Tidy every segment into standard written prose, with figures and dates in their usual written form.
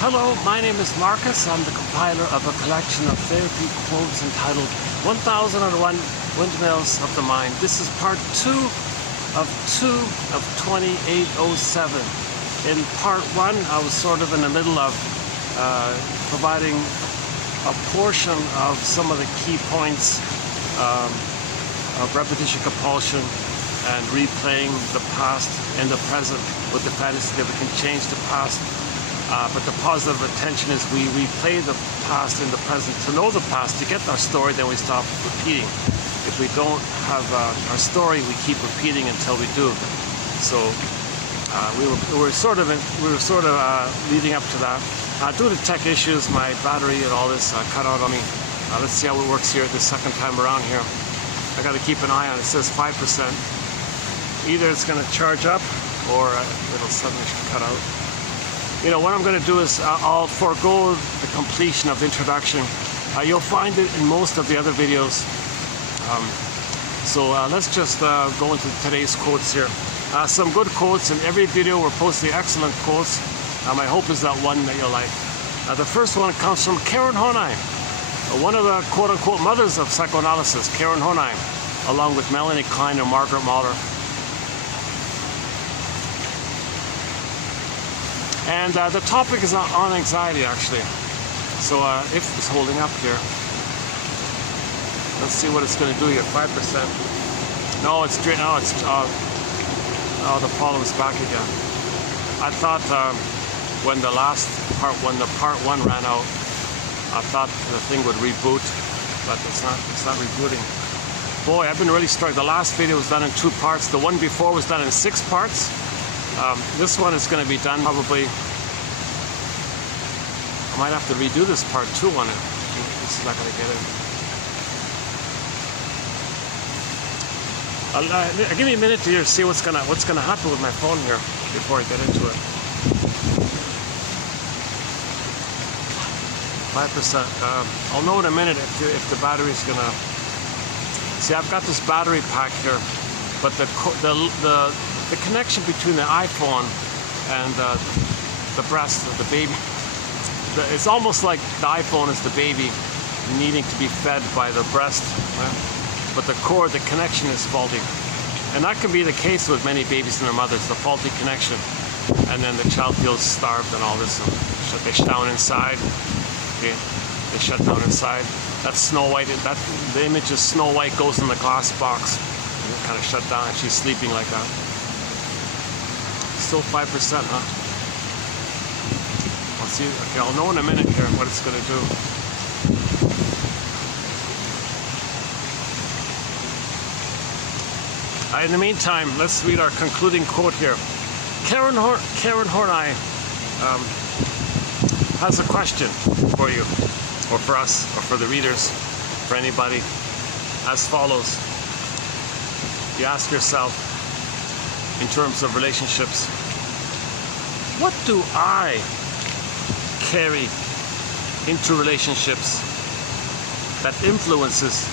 Hello, my name is Marcus. I'm the compiler of a collection of therapy quotes entitled 1001 Windmills of the Mind. This is part 2 of 2807. In part 1, I was sort of in the middle of providing a portion of some of the key points of repetition compulsion and replaying the past in the present with the fantasy that we can change the past. But the positive attention is we replay the past in the present to know the past, to get our story, then we stop repeating. If we don't have our story, we keep repeating until we do. So we were sort of leading up to that. Due to tech issues, my battery and all this cut out on me. Let's see how it works here the second time around here. I got to keep an eye on it. It says 5%. Either it's going to charge up or it'll suddenly cut out. You know, what I'm going to do is I'll forego the completion of the introduction. You'll find it in most of the other videos. So let's just go into today's quotes here. Some good quotes. In every video we're posting excellent quotes. My hope is that one that you'll like. The first one comes from Karen Horney, one of the quote-unquote mothers of psychoanalysis, Karen Horney, along with Melanie Klein and Margaret Mahler. And the topic is on anxiety, actually. So if it's holding up here, let's see what it's going to do here. 5%. No, it's straight. No, it's the problem's back again. I thought when the part 1 ran out, I thought the thing would reboot, but it's not. It's not rebooting. Boy, I've been really struck. The last video was done in 2 parts. The one before was done in 6 parts. This one is going to be done probably. I might have to redo this part 2 on it. This is not going to get it. Give me a minute to see what's gonna happen with my phone here before I get into it. 5%. I'll know in a minute if the battery's gonna. See, I've got this battery pack here, but the connection between the iPhone and the breast of the baby, it's almost like the iPhone is the baby needing to be fed by the breast, right? But the cord, the connection is faulty. And that can be the case with many babies and their mothers, the faulty connection. And then the child feels starved and all this, and they shut down inside. Okay? They shut down inside. That's Snow White. The image of Snow White goes in the glass box. And it kind of shut down, and she's sleeping like that. Still 5%, huh? I'll see. Okay, I'll know in a minute here what it's going to do. In the meantime, let's read our concluding quote here. Karen Horney has a question for you, or for us, or for the readers, for anybody, as follows. You ask yourself, in terms of relationships, what do I carry into relationships that influences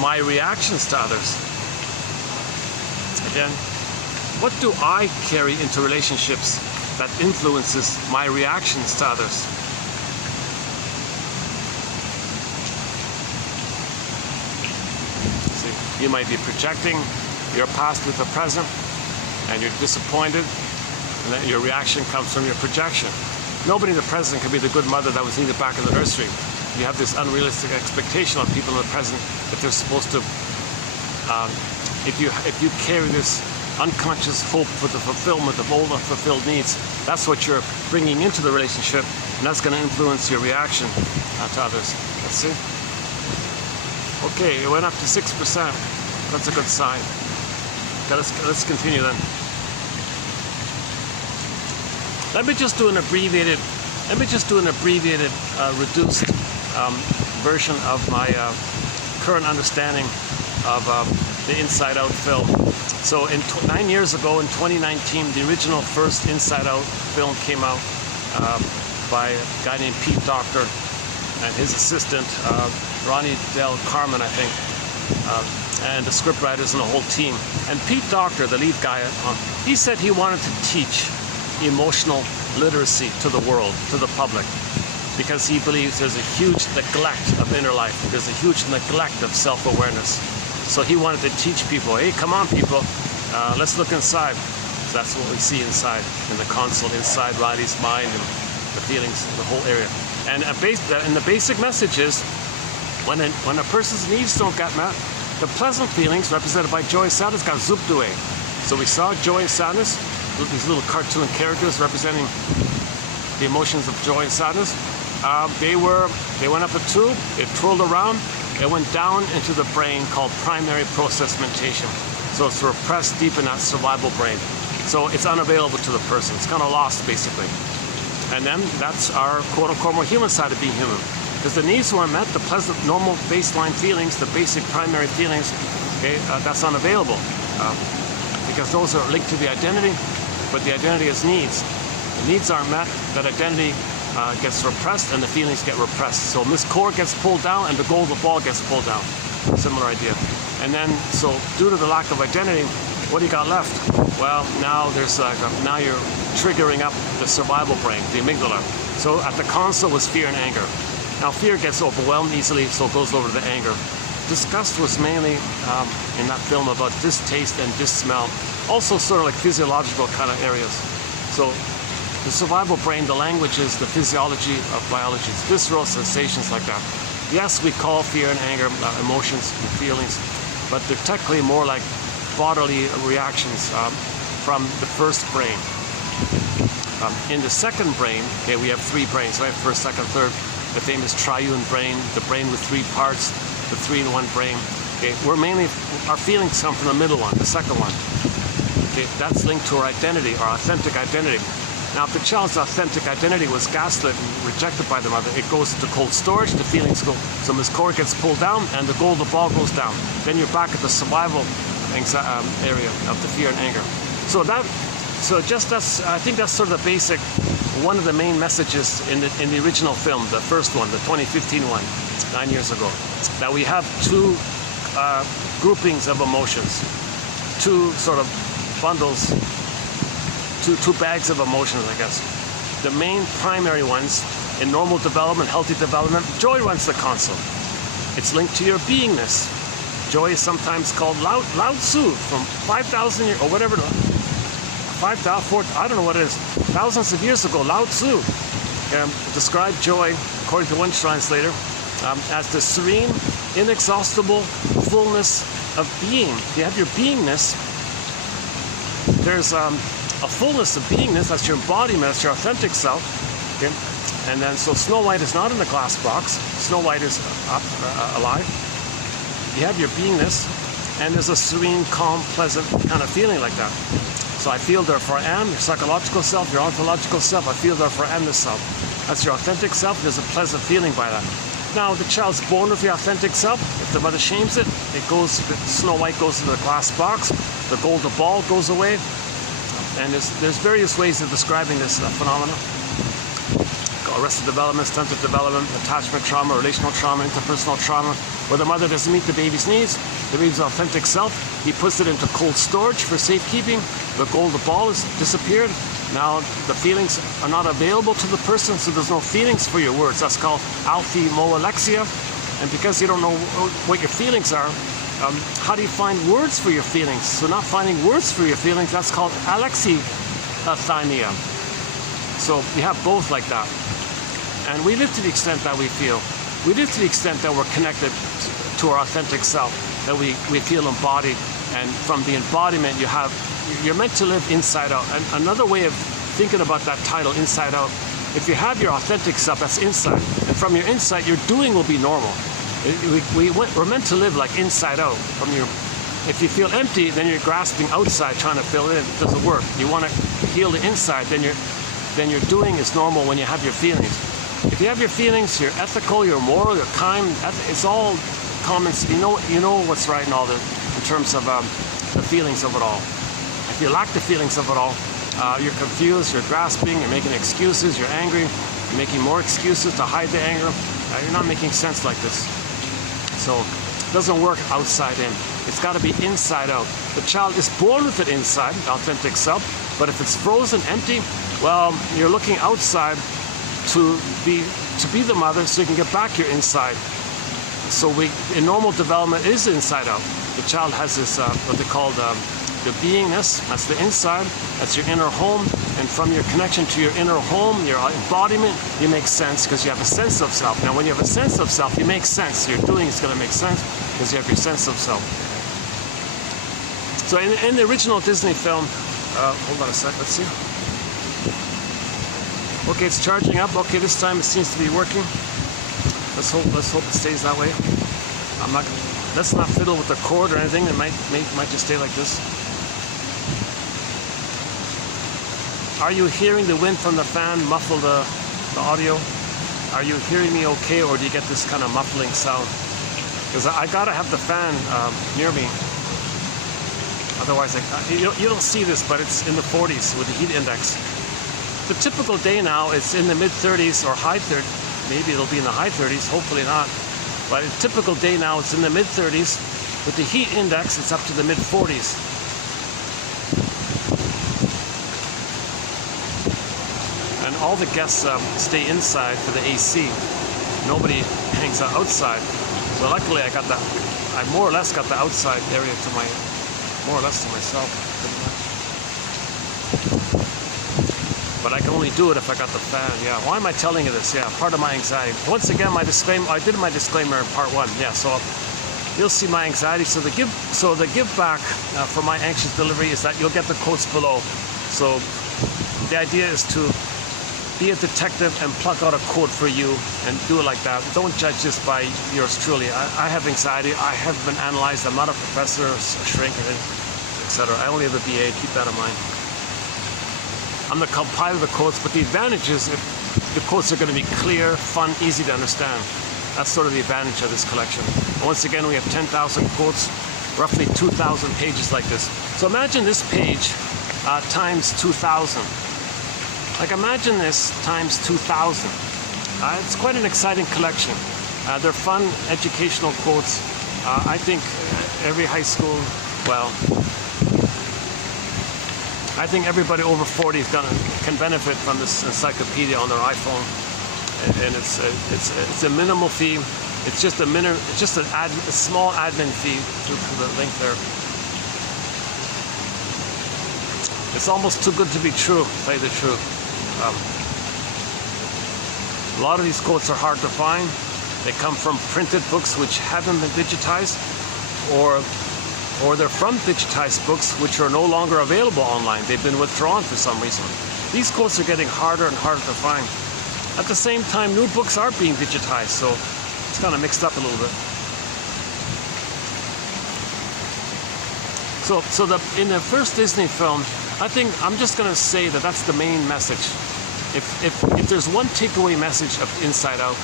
my reactions to others? Again, what do I carry into relationships that influences my reactions to others? See, you might be projecting your past with the present, and you're disappointed, and then your reaction comes from your projection. Nobody in the present can be the good mother that was needed back in the nursery. You have this unrealistic expectation of people in the present that they're supposed to. If you carry this unconscious hope for the fulfillment of old unfulfilled needs, that's what you're bringing into the relationship, and that's going to influence your reaction to others. Let's see. Okay, it went up to 6%. That's a good sign. Okay, let's continue then. Let me just do an abbreviated, reduced version of my current understanding of the Inside Out film. So 9 years ago, in 2019, the original first Inside Out film came out by a guy named Pete Docter and his assistant, Ronnie Del Carmen, I think, and the scriptwriters and the whole team. And Pete Docter, the lead guy, he said he wanted to teach emotional literacy to the world, to the public, because he believes there's a huge neglect of inner life. There's a huge neglect of self-awareness. So he wanted to teach people, hey, come on, people, let's look inside. So that's what we see inside, in the console, inside Riley's mind and the feelings, the whole area. And the basic message is, when a person's needs don't get met, the pleasant feelings represented by joy and sadness got zooped away. So we saw joy and sadness, these little cartoon characters representing the emotions of joy and sadness. They went up a tube, it twirled around, it went down into the brain called primary process mentation. So it's repressed deep in that survival brain. So it's unavailable to the person. It's kind of lost, basically. And then that's our quote-unquote more human side of being human. Because the needs weren't met, the pleasant, normal baseline feelings, the basic primary feelings, okay, that's unavailable. Because those are linked to the identity, but the identity is needs. The needs aren't met, that identity gets repressed and the feelings get repressed. So Miss Core gets pulled down and the golden ball gets pulled down. Similar idea. And then, so due to the lack of identity, what do you got left? Well, now there's now you're triggering up the survival brain, the amygdala. So at the console was fear and anger. Now fear gets overwhelmed easily, so it goes over to the anger. Disgust was mainly in that film about distaste and dissmell. Also sort of like physiological kind of areas. So the survival brain, the languages, the physiology of biology, visceral sensations like that. Yes, we call fear and anger emotions and feelings, but they're technically more like bodily reactions from the first brain. In the second brain, okay, we have three brains, right? First, second, third. The famous triune brain, the brain with three parts, the three-in-one brain. Okay, our feelings come from the middle one, the second one. Okay, that's linked to our identity, our authentic identity. Now, if the child's authentic identity was gaslit and rejected by the mother, it goes into cold storage, the feelings go, so Miss Core gets pulled down and the golden ball goes down. Then you're back at the survival area of the fear and anger. So I think that's sort of the basic, one of the main messages in the original film, the first one, the 2015 one, 9 years ago, that we have two groupings of emotions, two sort of bundles, two bags of emotions, I guess. The main primary ones in normal development, healthy development, joy runs the console. It's linked to your beingness. Joy is sometimes called Lao Tzu from 5,000 years, or whatever, 5,000, I don't know what it is, thousands of years ago, Lao Tzu described joy, according to one translator, as the serene, inexhaustible fullness of being. You have your beingness, there's a fullness of beingness, that's your embodiment, that's your authentic self. Okay? And then, so Snow White is not in the glass box, Snow White is alive. You have your beingness, and there's a serene, calm, pleasant kind of feeling like that. So I feel therefore I am, your psychological self, your ontological self, I feel therefore I am this self. That's your authentic self, there's a pleasant feeling by that. Now the child's born with the authentic self, if the mother shames it, Snow White goes into the glass box, the golden ball goes away, and there's various ways of describing this phenomenon. Arrested development, stunted development, attachment trauma, relational trauma, interpersonal trauma, where the mother doesn't meet the baby's needs, the baby's authentic self, he puts it into cold storage for safekeeping, the golden ball has disappeared, now the feelings are not available to the person, so there's no feelings for your words, that's called alphemoalexia, and because you don't know what your feelings are, how do you find words for your feelings? So not finding words for your feelings, that's called alexithymia. So you have both like that. And we live to the extent that we feel. We live to the extent that we're connected to our authentic self, that we feel embodied. And from the embodiment you're meant to live inside out. And another way of thinking about that title, Inside Out, if you have your authentic self, that's inside. And from your inside, your doing will be normal. We're meant to live like inside out. If you feel empty, then you're grasping outside, trying to fill it in. It doesn't work. You want to heal the inside, then your doing is normal when you have your feelings. If you have your feelings, you're ethical, you're moral, you're kind, it's all common. You know what's right in all this, in terms of the feelings of it all. If you lack the feelings of it all, you're confused, you're grasping, you're making excuses, you're angry, you're making more excuses to hide the anger. You're not making sense like this. So it doesn't work outside in. It's got to be inside out. The child is born with it inside, the authentic self, but if it's frozen, empty, Well, you're looking outside to be the mother so you can get back your inside. So in normal development is inside out. The child has this what they call the beingness. That's the inside. That's your inner home. And from your connection to your inner home, your embodiment, you make sense because you have a sense of self. Now, when you have a sense of self, you make sense. Your doing is going to make sense because you have your sense of self. So in the original Disney film, hold on a sec. Let's see. Okay, it's charging up. Okay, this time it seems to be working. Let's hope it stays that way. Let's not fiddle with the cord or anything. It might just stay like this. Are you hearing the wind from the fan muffle the audio? Are you hearing me okay, or do you get this kind of muffling sound? Because I gotta have the fan near me. Otherwise, you don't see this, but it's in the 40s with the heat index. The typical day now is in the mid-30s or high 30s. Maybe it'll be in the high 30s, hopefully not. But a typical day now, it's in the mid-30s. With the heat index, it's up to the mid-40s. And all the guests stay inside for the AC. Nobody hangs out outside. So luckily, I more or less got the outside area to myself, pretty much. But I can only do it if I got the fan. Yeah. Why am I telling you this? Yeah. Part of my anxiety. Once again, my disclaimer. I did my disclaimer in part 1. Yeah. So you'll see my anxiety. So the give back for my anxious delivery is that you'll get the quotes below. So the idea is to be a detective and pluck out a quote for you and do it like that. Don't judge this by yours truly. I have anxiety. I have been analyzed. I'm not a professor, a shrink, etc. I only have a BA. Keep that in mind. I'm the compiler of the quotes, but the advantage is the quotes are going to be clear, fun, easy to understand. That's sort of the advantage of this collection. And once again, we have 10,000 quotes, roughly 2,000 pages like this. So imagine this page times 2,000. Like imagine this times 2,000. It's quite an exciting collection. They're fun, educational quotes. I think every high school, well, I think everybody over 40 can benefit from this encyclopedia on their iPhone, and it's a minimal fee. It's just a small admin fee through the link there. It's almost too good to be true, to tell you the truth. A lot of these quotes are hard to find. They come from printed books which haven't been digitized, or they're from digitized books which are no longer available online. They've been withdrawn for some reason. These quotes are getting harder and harder to find. At the same time, new books are being digitized, so it's kind of mixed up a little bit. So in the first Disney film, I think I'm just going to say that that's the main message. If there's one takeaway message of Inside Out,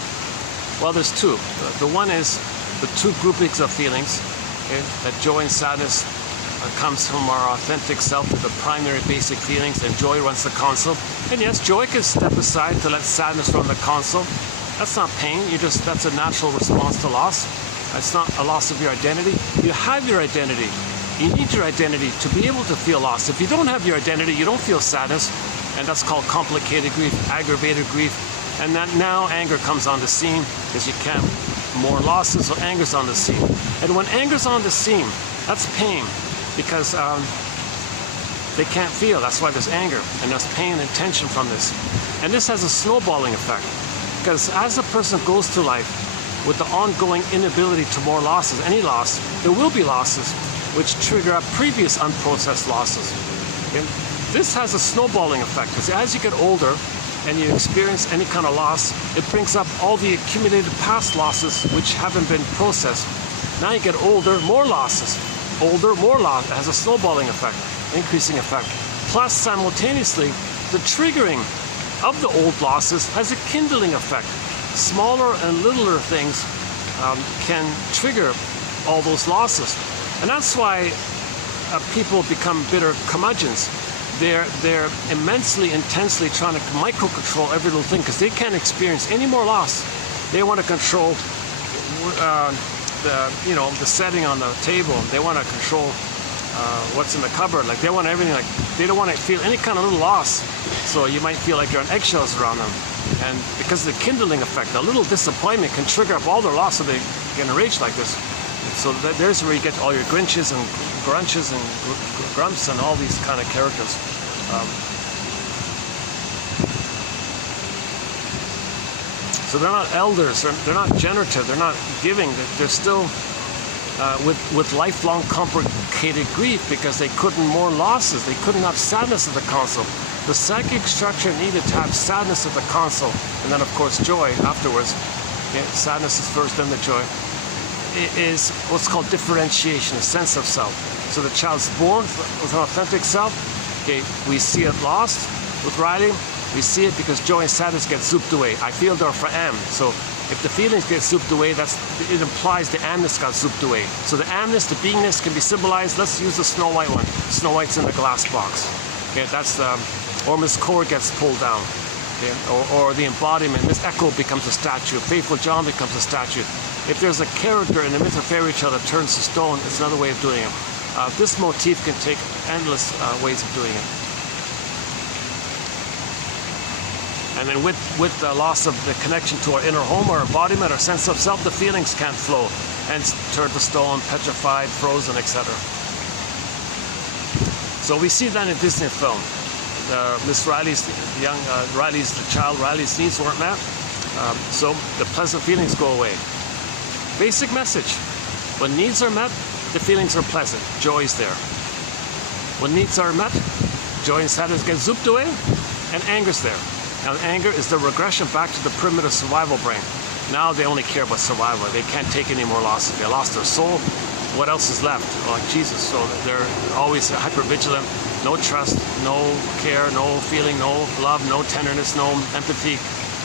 well, there's two. The one is the two groupings of feelings. Okay, that joy and sadness comes from our authentic self, the primary basic feelings, and joy runs the console. And yes, joy can step aside to let sadness run the console. That's not pain. That's a natural response to loss. It's not a loss of your identity. You have your identity. You need your identity to be able to feel loss. If you don't have your identity, you don't feel sadness, and that's called complicated grief, aggravated grief. And that now anger comes on the scene because you can't. More losses, so anger's on the scene. And when anger's on the scene, that's pain, because they can't feel. That's why there's anger, and there's pain and tension from this. And this has a snowballing effect, because as a person goes through life with the ongoing inability to more losses, any loss, there will be losses which trigger up previous unprocessed losses. Okay? This has a snowballing effect, because as you get older, and you experience any kind of loss, it brings up all the accumulated past losses which haven't been processed. Now you get older, more losses. Older, more loss. It has a snowballing effect, increasing effect. Plus, simultaneously, the triggering of the old losses has a kindling effect. Smaller and littler things can trigger all those losses. And that's why people become bitter curmudgeons. They're immensely, intensely trying to micro-control every little thing because they can't experience any more loss. They want to control the setting on the table. They want to control what's in the cupboard. Like they want everything like they don't want to feel any kind of little loss. So you might feel like you're on eggshells around them. And because of the kindling effect, a little disappointment can trigger up all their loss, so they get enraged like this. So there's where you get all your Grinches and Grunches and Grumps and all these kind of characters. So they're not elders, they're not generative, they're not giving, they're still with lifelong complicated grief because they couldn't mourn losses, they couldn't have sadness at the console. The psychic structure needed to have sadness at the console, and then of course joy afterwards. Okay? Sadness is first, then the joy. It is what's called differentiation, a sense of self. So the child's born with an authentic self. Okay, we see it lost with Riley. We see it because joy and sadness get zooped away. I feel therefore am. So if the feelings get zooped away, it implies the amness got zooped away. So the amness, the beingness can be symbolized. Let's use the Snow White one. Snow White's in the glass box. Okay, that's the, or Miss Cord gets pulled down. Okay, or the embodiment. Miss Echo becomes a statue. Faithful John becomes a statue. If there's a character in the myth or fairy tale that turns to stone, it's another way of doing it. This motif can take endless ways of doing it. And then with the loss of the connection to our inner home, our embodiment, our sense of self, the feelings can't flow. Hence, turn to stone, petrified, frozen, etc. So we see that in Disney film. Miss Riley's Riley's the child, Riley's needs weren't met. So the pleasant feelings go away. Basic message. When needs are met, the feelings are pleasant. Joy is there. When needs are met, joy and sadness get zooped away, and anger's there. Now anger is the regression back to the primitive survival brain. Now they only care about survival. They can't take any more losses. They lost their soul. What else is left? Like Jesus. So they're always hyper-vigilant. No trust, no care, no feeling, no love, no tenderness, no empathy.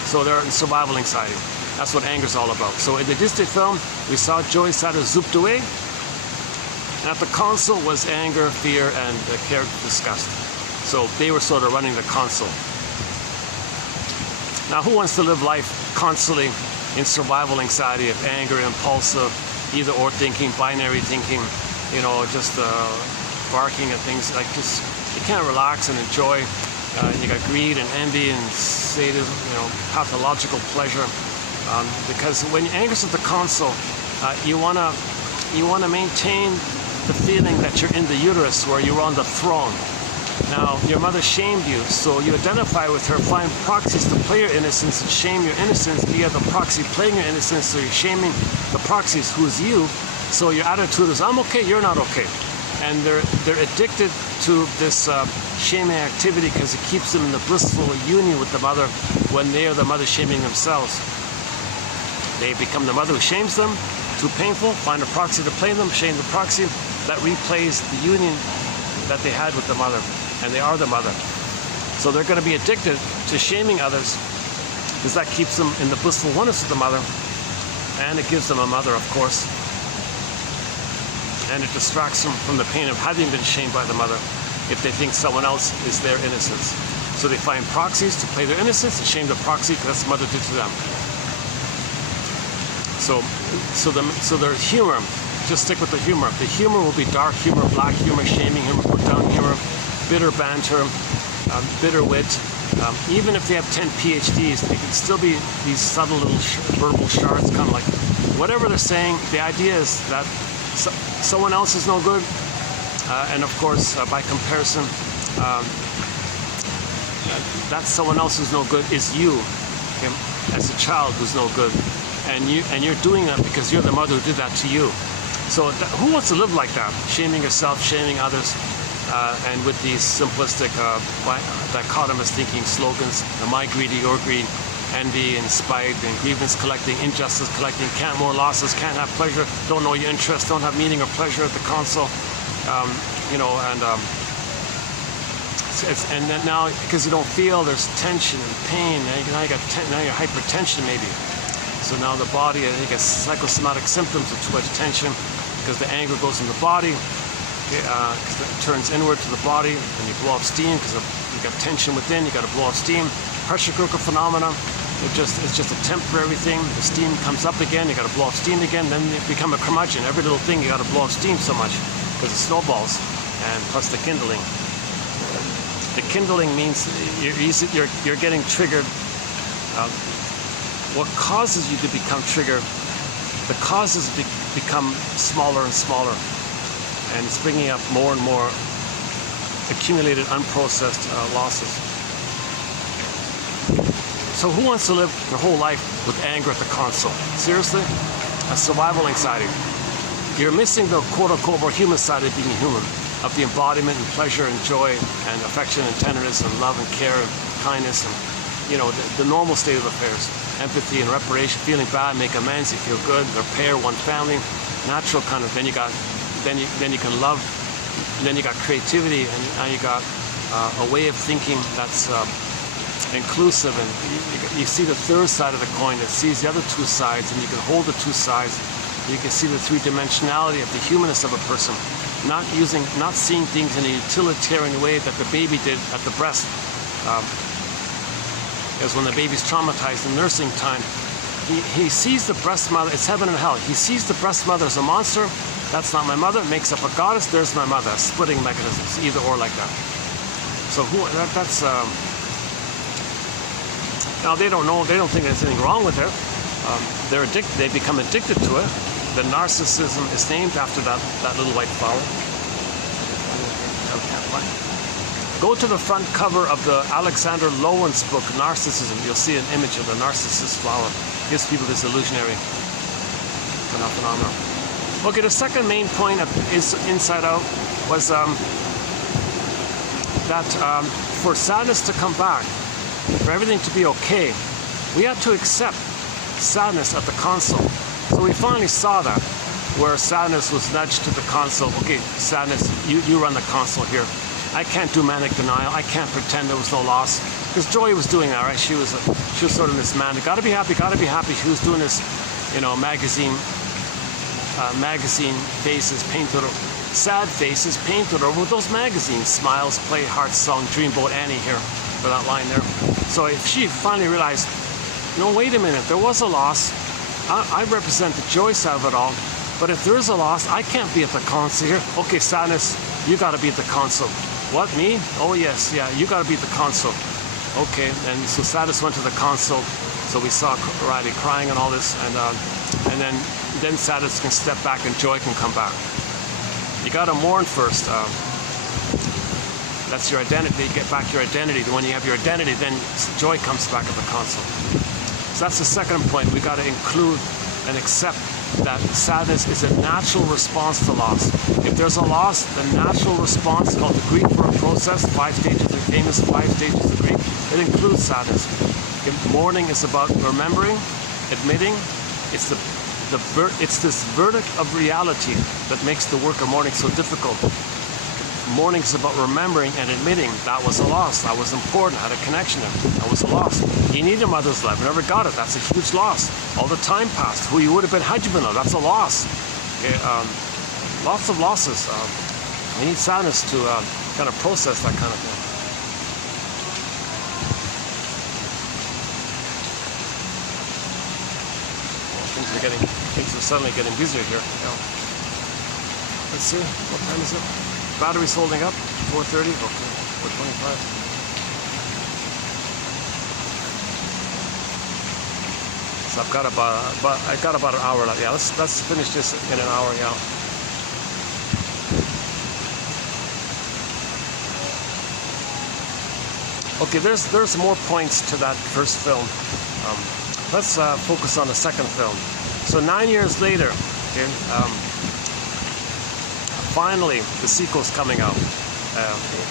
So they're in survival anxiety. That's what anger is all about. So in the Disney film, we saw joy, sadness zooped away. And at the console was anger, fear, and care, disgust. So they were sort of running the console. Now, who wants to live life constantly in survival anxiety of anger, impulsive, either or thinking, binary thinking, you know, just barking at things like just, you can't relax and enjoy. You got greed and envy and sadism, you know, pathological pleasure. Because when anger's at the console, you wanna maintain the feeling that you're in the uterus where you're on the throne. Now, your mother shamed you, so you identify with her, find proxies to play your innocence and shame your innocence via the proxy playing your innocence, so you're shaming the proxies, who's you. So your attitude is, I'm okay, you're not okay. And they're addicted to this shaming activity because it keeps them in the blissful union with the mother when they are the mother shaming themselves. They become the mother who shames them, too painful, find a proxy to play them, shame the proxy, that replays the union that they had with the mother, and they are the mother. So they're going to be addicted to shaming others because that keeps them in the blissful oneness with the mother, and it gives them a mother, of course, and it distracts them from the pain of having been shamed by the mother if they think someone else is their innocence. So they find proxies to play their innocence and shame the proxy because that's what the mother did to them. So their humor, just stick with the humor. The humor will be dark humor, black humor, shaming humor, put down humor, bitter banter, bitter wit. Even if they have 10 PhDs, they can still be these subtle little verbal shards, kind of like whatever they're saying. The idea is that someone else is no good, and of course, by comparison, that someone else who's no good is you, okay, as a child who's no good. And you're doing that because you're the mother who did that to you. So who wants to live like that? Shaming yourself, shaming others, and with these simplistic dichotomous thinking slogans, my greedy, your greed, envy and spite and grievance collecting, injustice collecting, can't more losses, can't have pleasure, don't know your interest, don't have meaning or pleasure at the console, you know, and then now because you don't feel, there's tension and pain. Now you're hypertension maybe. So now the body, I think, has psychosomatic symptoms of too much tension because the anger goes in the body, because it turns inward to the body, and you blow off steam because you got tension within. You got to blow off steam. Pressure cooker phenomena. It's just a temporary thing. The steam comes up again. You got to blow off steam again. Then you become a curmudgeon. Every little thing you got to blow off steam so much because it snowballs, and plus the kindling. The kindling means you're getting triggered. What causes you to become triggered? The causes become smaller and smaller, and it's bringing up more and more accumulated, unprocessed losses. So who wants to live their whole life with anger at the console? Seriously? A survival anxiety. You're missing the quote-unquote more human side of being human, of the embodiment and pleasure and joy and affection and tenderness and love and care and kindness and, you know, the normal state of affairs. Empathy and reparation, feeling bad, make amends, you feel good, repair one family, natural kind of. Then you can love, and then you got creativity, and now you got a way of thinking that's inclusive, and you see the third side of the coin that sees the other two sides, and you can hold the two sides. You can see the three-dimensionality of the humanness of a person, not seeing things in a utilitarian way that the baby did at the breast. Because when the baby's traumatized in nursing time, he sees the breast mother, it's heaven and hell. He sees the breast mother as a monster. That's not my mother. Makes up a goddess. There's my mother. Splitting mechanisms, either or like that. So that's now they don't know. They don't think there's anything wrong with it. They're addicted. They become addicted to it. The narcissism is named after that little white flower. Go to the front cover of the Alexander Lowen's book, Narcissism. You'll see an image of the narcissus flower. Gives people this illusionary phenomenon. Okay, the second main point of Inside Out was that for sadness to come back, for everything to be okay, we have to accept sadness at the console. So we finally saw that, where sadness was nudged to the console. Okay, sadness, you run the console here. I can't do manic denial. I can't pretend there was no loss. Because Joy was doing that, right? She was sort of this manic. Gotta be happy, gotta be happy. She was doing this, you know, magazine faces painted, sad faces painted over with those magazines. Smiles, Play, Heart Song, Dreamboat Annie here, for that line there. So if she finally realized, no, wait a minute, there was a loss. I represent the joy side of it all. But if there is a loss, I can't be at the console here. Okay, sadness, you gotta be at the console. What, me? Oh yes, yeah, you gotta be at the console. Okay, and so sadness went to the console. So we saw Riley crying and all this, and then sadness can step back and joy can come back. You gotta mourn first. That's your identity. You get back your identity. When you have your identity, then joy comes back at the console. So that's the second point. We gotta include and accept that sadness is a natural response to loss. If there's a loss, the natural response, called the Greek verb process, 5 stages, the famous 5 stages of Greek, it includes sadness. Mourning is about remembering, admitting. It's this verdict of reality that makes the work of mourning so difficult. Mourning is about remembering and admitting that was a loss, that was important, I had a connection, that was a loss. You need a mother's love, never got it, that's a huge loss. All the time passed, who you would have been had you been loved, that's a loss. Okay, lots of losses. We need sadness to kind of process that kind of thing. Things are suddenly getting busier here. Yeah. Let's see, what time is it? Battery's holding up, 4:30, okay, 4:25. So I've got about an hour left. Yeah, let's finish this in an hour. Yeah. Okay, there's more points to that first film. Let's focus on the second film. So 9 years later, okay, finally the sequel's coming out.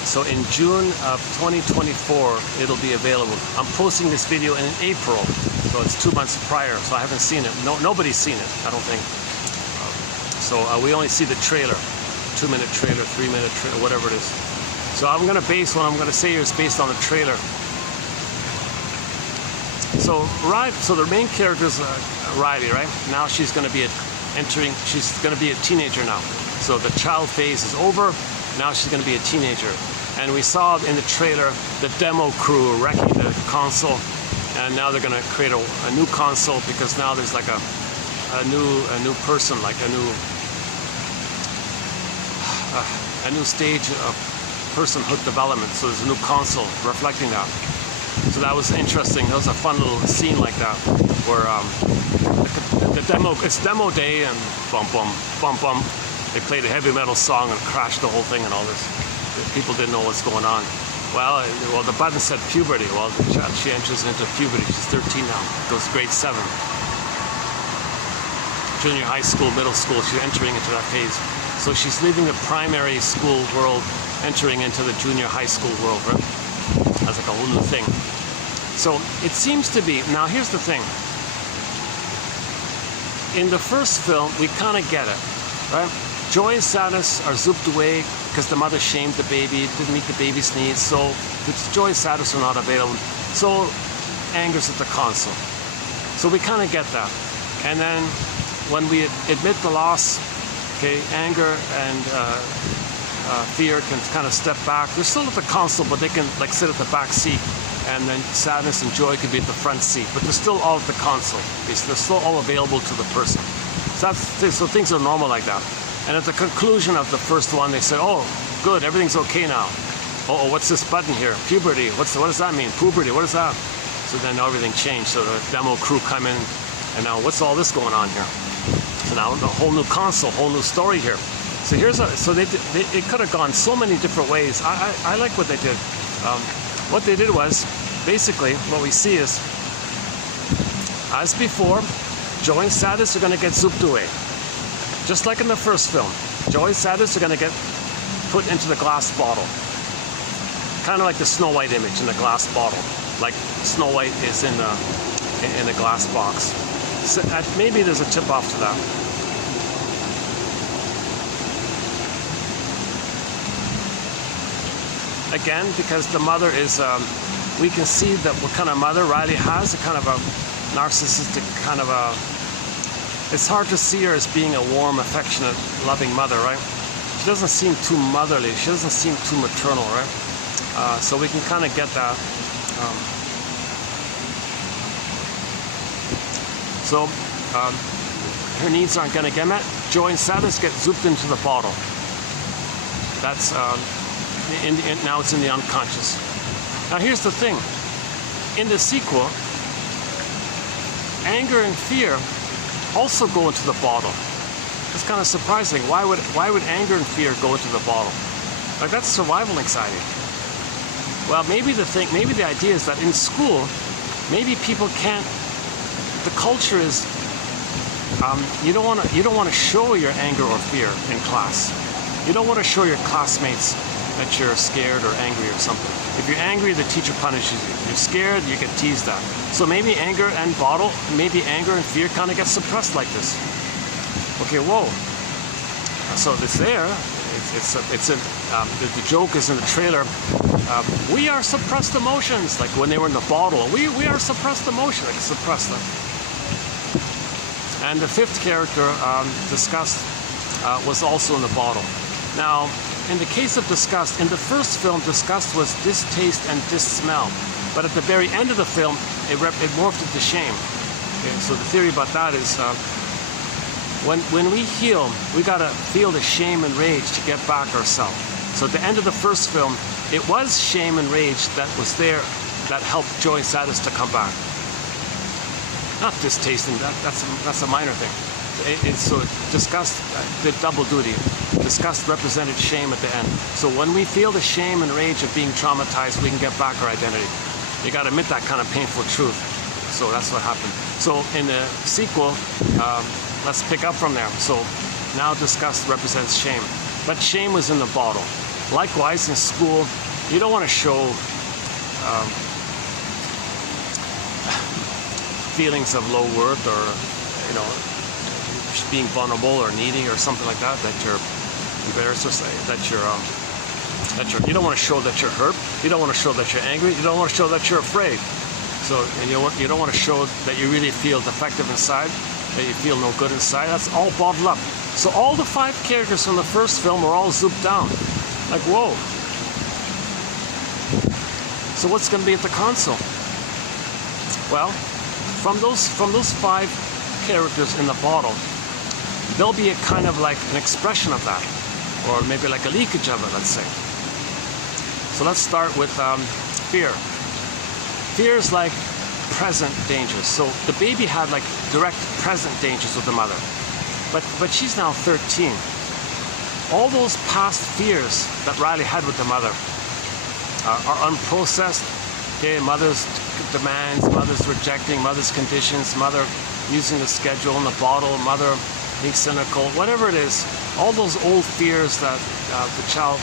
So in June of 2024, it'll be available. I'm posting this video in April, so it's 2 months prior. So I haven't seen it. Nobody's seen it, I don't think. So we only see the trailer, 2-minute trailer, 3-minute trailer, whatever it is. So I'm gonna base what I'm gonna say here is based on the trailer. So the main character is Riley, right? Now she's gonna be she's gonna be a teenager now. So the child phase is over. Now she's going to be a teenager. And we saw in the trailer the demo crew wrecking the console. And now they're going to create a new console because now there's like a new person, like a new stage of personhood development. So there's a new console reflecting that. So that was interesting. That was a fun little scene like that, where it's demo day, and bum bum bum bum. They played a heavy metal song and crashed the whole thing and all this. People didn't know what's going on. Well, the button said puberty. Well, she enters into puberty. She's 13 now. Goes grade 7. Junior high school, middle school. She's entering into that phase. So she's leaving the primary school world, entering into the junior high school world, right? That's like a whole new thing. So it seems to be, now here's the thing. In the first film, we kind of get it, right? Joy and sadness are zooped away because the mother shamed the baby, didn't meet the baby's needs, so the joy and sadness are not available. So anger's at the console. So we kind of get that. And then when we admit the loss, okay, anger and fear can kind of step back. They're still at the console, but they can like sit at the back seat. And then sadness and joy could be at the front seat, but they're still all at the console. They're still all available to the person. So things are normal like that. And at the conclusion of the first one, they say, oh, good, everything's okay now. Oh, what's this button here? Puberty. What does that mean? Puberty, what is that? So then everything changed. So the demo crew come in, and now what's all this going on here? So now a whole new console, whole new story here. So it could have gone so many different ways. I like what they did. What they did was, basically, what we see is, as before, joy and sadness are going to get zooped away. Just like in the first film, joy and sadness are going to get put into the glass bottle. Kind of like the Snow White image in the glass bottle. Like Snow White is in a glass box. So maybe there's a tip off to that. Again, because the mother is, we can see that what kind of mother Riley has, a kind of a narcissistic kind of a, it's hard to see her as being a warm, affectionate, loving mother, right? She doesn't seem too motherly. She doesn't seem too maternal, right? So we can kind of get that. Her needs aren't going to get met. Joy and sadness get zooped into the bottle. That's, now it's in the unconscious. Now here's the thing. In the sequel, anger and fear also go into the bottle. It's kind of surprising. Why would anger and fear go into the bottle? Like, that's survival anxiety. Well, maybe the idea is that in school, maybe people can't. The culture is you don't want to show your anger or fear in class. You don't want to show your classmates that you're scared or angry or something. If you're angry, the teacher punishes you. If you're scared, you get teased at. So maybe anger and anger and fear kind of get suppressed like this. Okay, whoa. So it's there. The joke is in the trailer. We are suppressed emotions, like when they were in the bottle. We are suppressed emotions. Like suppress them. And the fifth character, disgust, was also in the bottle. Now, in the case of disgust, in the first film, disgust was distaste and dissmell. But at the very end of the film, it morphed into shame. Okay, so the theory about that is, when we heal, we gotta feel the shame and rage to get back ourselves. So at the end of the first film, it was shame and rage that was there that helped joy and sadness to come back. Not distasting, that's a minor thing. So disgust did double duty. Disgust represented shame at the end. So when we feel the shame and rage of being traumatized, we can get back our identity. You gotta admit that kind of painful truth. So that's what happened. So in the sequel, let's pick up from there. So now disgust represents shame. But shame was in the bottle. Likewise, in school, you don't want to show feelings of low worth or, being vulnerable or needy or something like that, that you're embarrassed or you don't want to show that you're hurt. You don't want to show that you're angry. You don't want to show that you're afraid. So you don't want to show that you really feel defective inside, that you feel no good inside. That's all bottled up. So all the 5 characters from the first film were all zooped down. Like, whoa. So what's going to be at the console? Well, from those 5 characters in the bottle, there'll be a kind of like an expression of that, or maybe like a leakage of it, let's say. So let's start with fear. Fear is like present dangers. So the baby had like direct present dangers with the mother. But she's now 13. All those past fears that Riley had with the mother are unprocessed. Okay, mother's demands, mother's rejecting, mother's conditions, mother using the schedule and the bottle, mother being cynical, whatever it is, all those old fears that the child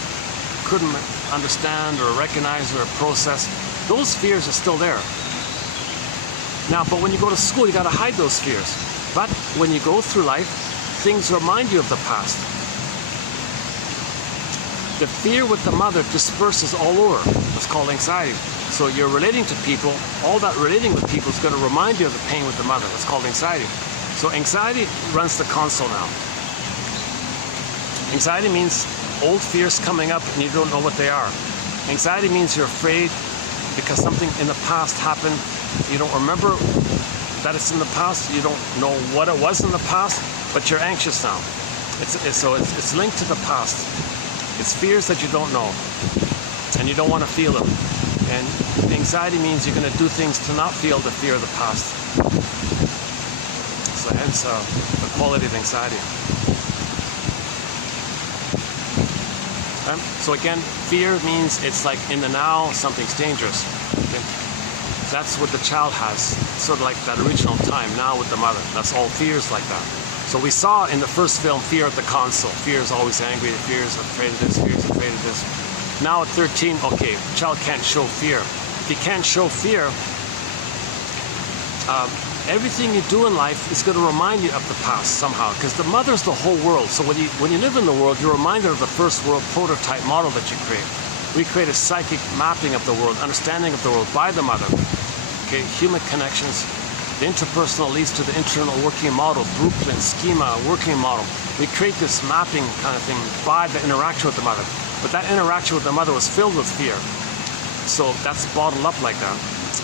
couldn't understand or recognize or process, those fears are still there. Now, but when you go to school, you got to hide those fears. But when you go through life, things remind you of the past. The fear with the mother disperses all over. It's called anxiety. So you're relating to people, all that relating with people is going to remind you of the pain with the mother. It's called anxiety. So anxiety runs the console now. Anxiety means old fears coming up and you don't know what they are. Anxiety means you're afraid because something in the past happened. You don't remember that it's in the past. You don't know what it was in the past, but you're anxious now. It's linked to the past. It's fears that you don't know, and you don't want to feel them. And anxiety means you're going to do things to not feel the fear of the past. So hence the quality of anxiety. Okay? So again, fear means it's like in the now, something's dangerous. Okay? That's what the child has, sort of like that original time, now with the mother. That's all fears like that. So we saw in the first film, fear at the console. Fear is always angry, fear is afraid of this, fear is afraid of this. Now at 13, okay, child can't show fear. If you can't show fear, everything you do in life is going to remind you of the past somehow, because the mother's the whole world. So when you live in the world, you're reminded of the first world prototype model that you create. We create a psychic mapping of the world, understanding of the world by the mother. Okay, human connections. The interpersonal leads to the internal working model, blueprint, schema, working model. We create this mapping kind of thing by the interaction with the mother. But that interaction with the mother was filled with fear. So that's bottled up like that.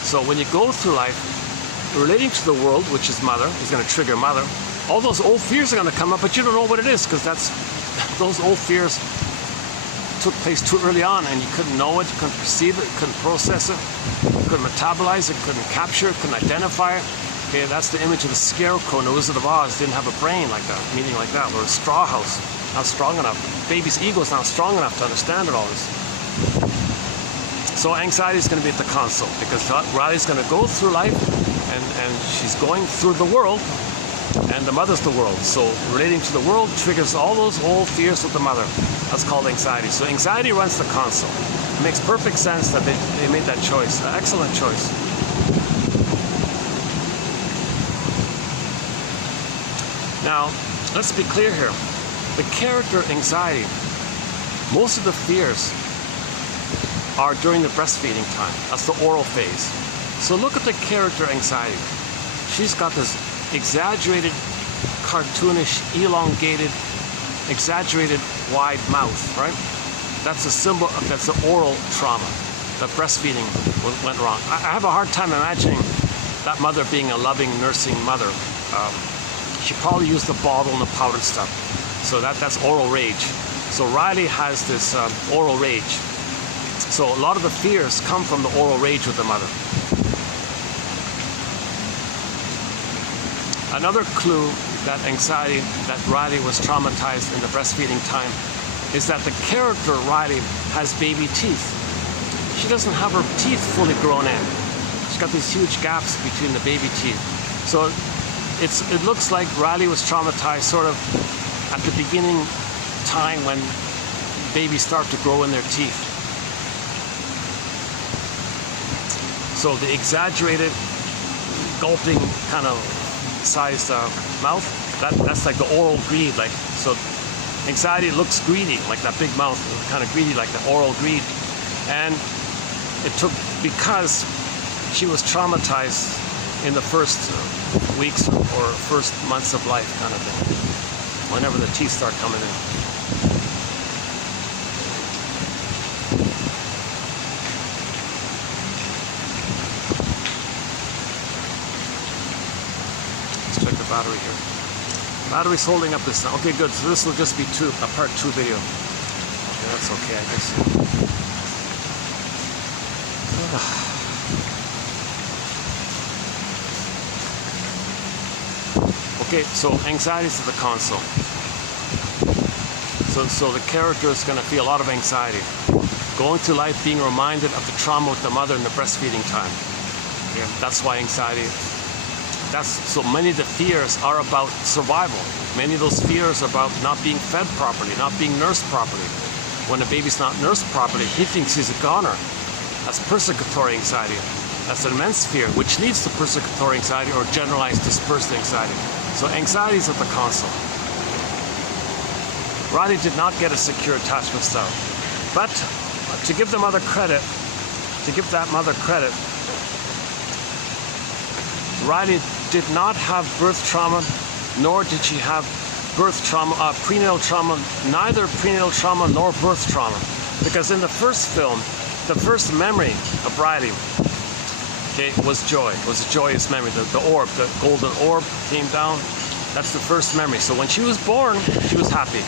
So when you go through life, relating to the world, which is mother, is going to trigger mother, all those old fears are going to come up, but you don't know what it is, because those old fears took place too early on, and you couldn't know it, you couldn't perceive it, you couldn't process it, you couldn't metabolize it, couldn't capture it, couldn't identify it. Okay, that's the image of the scarecrow in the Wizard of Oz. Didn't have a brain like that, meaning like that, or a straw house, not strong enough. Baby's ego is not strong enough to understand it all this. So anxiety is going to be at the console, because Riley's going to go through life, and she's going through the world, and the mother's the world. So relating to the world triggers all those old fears with the mother. That's called anxiety. So anxiety runs the console. It makes perfect sense that they made that choice. An excellent choice. Now, let's be clear here. The character anxiety, most of the fears are during the breastfeeding time. That's the oral phase. So look at the character anxiety. She's got this exaggerated, cartoonish, elongated, exaggerated, wide mouth, right? That's a symbol of, that's the oral trauma. The breastfeeding went wrong. I have a hard time imagining that mother being a loving, nursing mother. She probably used the bottle and the powdered stuff. So that's oral rage. So Riley has this oral rage. So a lot of the fears come from the oral rage with the mother. Another clue that anxiety, that Riley was traumatized in the breastfeeding time, is that the character Riley has baby teeth. She doesn't have her teeth fully grown in. She's got these huge gaps between the baby teeth. So it looks like Riley was traumatized sort of at the beginning time when babies start to grow in their teeth. So the exaggerated, gulping kind of sized mouth, that's like the oral greed. Like, so anxiety looks greedy, like that big mouth, kind of greedy, like the oral greed. And it took, because she was traumatized in the first weeks or first months of life, kind of thing, whenever the teeth start coming in. Battery here. Battery's holding up this now. Okay, good. So this will just be a part 2 video. Okay, that's okay, I guess. Okay, so anxiety is at the console. So the character is going to feel a lot of anxiety. Going through life being reminded of the trauma with the mother in the breastfeeding time. Yeah, that's why anxiety. So many of the fears are about survival. Many of those fears are about not being fed properly, not being nursed properly. When a baby's not nursed properly, he thinks he's a goner. That's persecutory anxiety. That's an immense fear, which leads to persecutory anxiety or generalized dispersed anxiety. So anxiety is at the console. Riley did not get a secure attachment style. But to give the mother credit, Riley did not have birth trauma, nor did she have birth trauma, prenatal trauma, neither prenatal trauma nor birth trauma. Because in the first film, the first memory of Riley, okay, was joy. It was a joyous memory. The orb, the golden orb came down. That's the first memory. So when she was born, she was happy.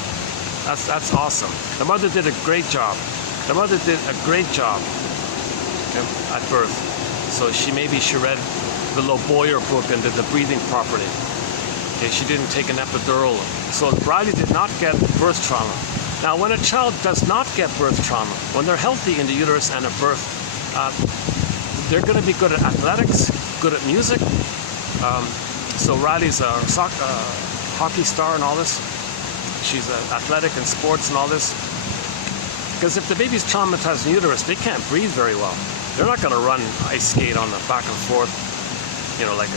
That's awesome. The mother did a great job. The mother did a great job at birth. So she read the Boyer book and did the breathing properly. Okay, she didn't take an epidural. So Riley did not get birth trauma. Now, when a child does not get birth trauma, when they're healthy in the uterus and at birth, they're going to be good at athletics, good at music. So Riley's a hockey star and all this. She's athletic in sports and all this. Because if the baby's traumatized in the uterus, they can't breathe very well. They're not going to run ice skate on the back and forth. You know, like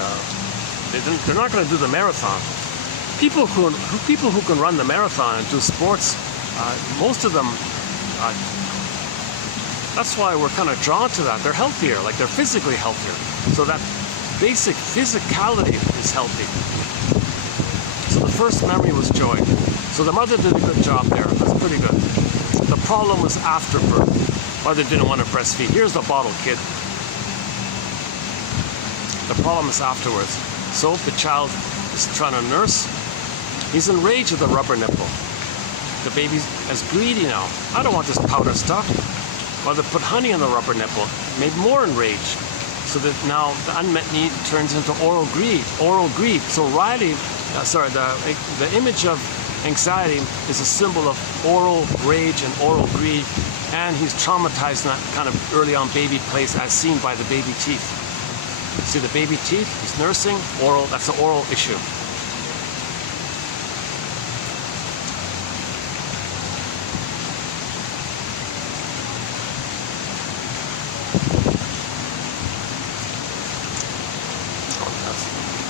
they're not going to do the marathon. People who can run the marathon and do sports, most of them. That's why we're kind of drawn to that. They're healthier, like they're physically healthier. So that basic physicality is healthy. So the first memory was joy. So the mother did a good job there. That's pretty good. The problem was after birth. Mother didn't want to breastfeed. Here's the bottle, kid. The problem is afterwards. So if the child is trying to nurse, he's enraged with the rubber nipple. The baby is greedy now. I don't want this powder stuff. Mother put honey on the rubber nipple, made more enraged. So that now the unmet need turns into oral greed. So Riley, the image of anxiety is a symbol of oral rage and oral greed, and he's traumatized in that kind of early on baby place as seen by the baby teeth. See the baby teeth? He's nursing, oral, that's an oral issue.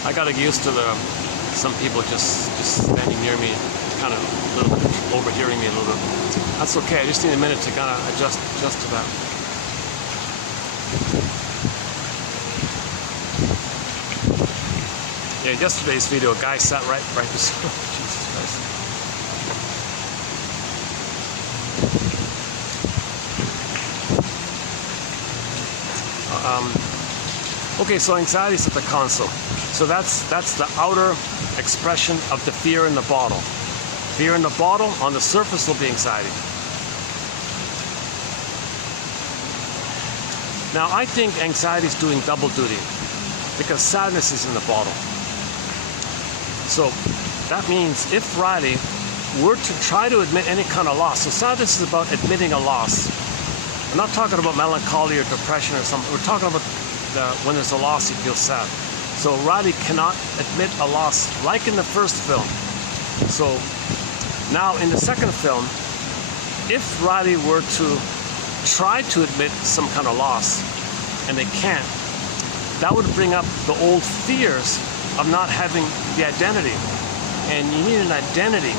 I gotta get used to some people just standing near me, kind of a little bit overhearing me a little bit. That's okay. I just need a minute to kind of adjust to that. Yeah, yesterday's video, a guy sat right beside me. Jesus Christ. Okay, so anxiety is at the console. So that's the outer expression of the fear in the bottle. Fear in the bottle, on the surface will be anxiety. Now I think anxiety is doing double duty because sadness is in the bottle. So that means if Riley were to try to admit any kind of loss, so sadness is about admitting a loss. I'm not talking about melancholy or depression or something. We're talking about when there's a loss, you feel sad. So Riley cannot admit a loss, like in the first film. So now in the second film, if Riley were to try to admit some kind of loss, and they can't, that would bring up the old fears of not having the identity. And you need an identity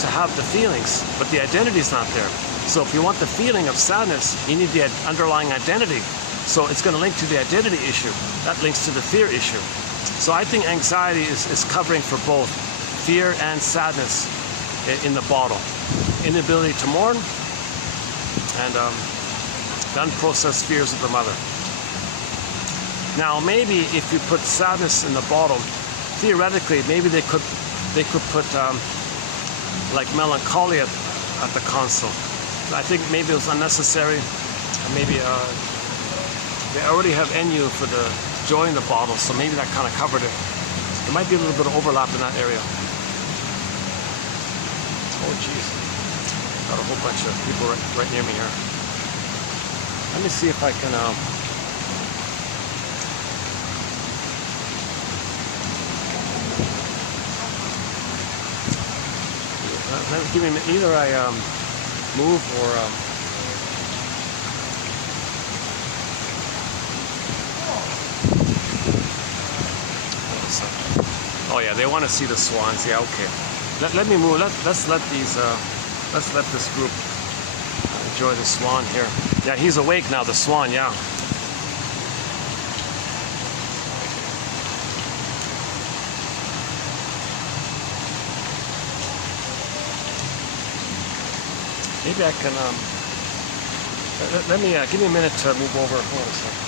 to have the feelings, but the identity is not there. So if you want the feeling of sadness, you need the underlying identity. So it's going to link to the identity issue. That links to the fear issue. So I think anxiety is covering for both fear and sadness in the bottle. Inability to mourn and the unprocessed fears of the mother. Now maybe if you put sadness in the bottle, theoretically maybe they could put like melancholy at the console. I think maybe it was unnecessary. Maybe they already have NU for the joy in the bottle, so maybe that kind of covered it. There might be a little bit of overlap in that area. Oh geez, got a whole bunch of people right near me here. Let me see if I can give me a minute. Either I move or oh yeah, they want to see the swans. Yeah, okay. Let me move. Let's let this group enjoy the swan here. Yeah, he's awake now. The swan. Yeah. Maybe I can, let me, give me a minute to move over. Hold on a second.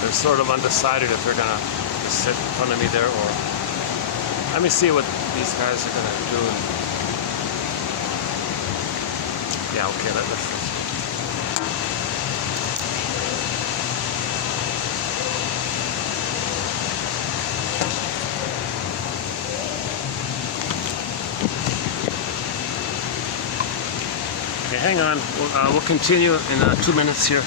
They're sort of undecided if they're gonna just sit in front of me there or... Let me see what these guys are going to do. Yeah, okay, let's okay, hang on. We'll continue in 2 minutes here.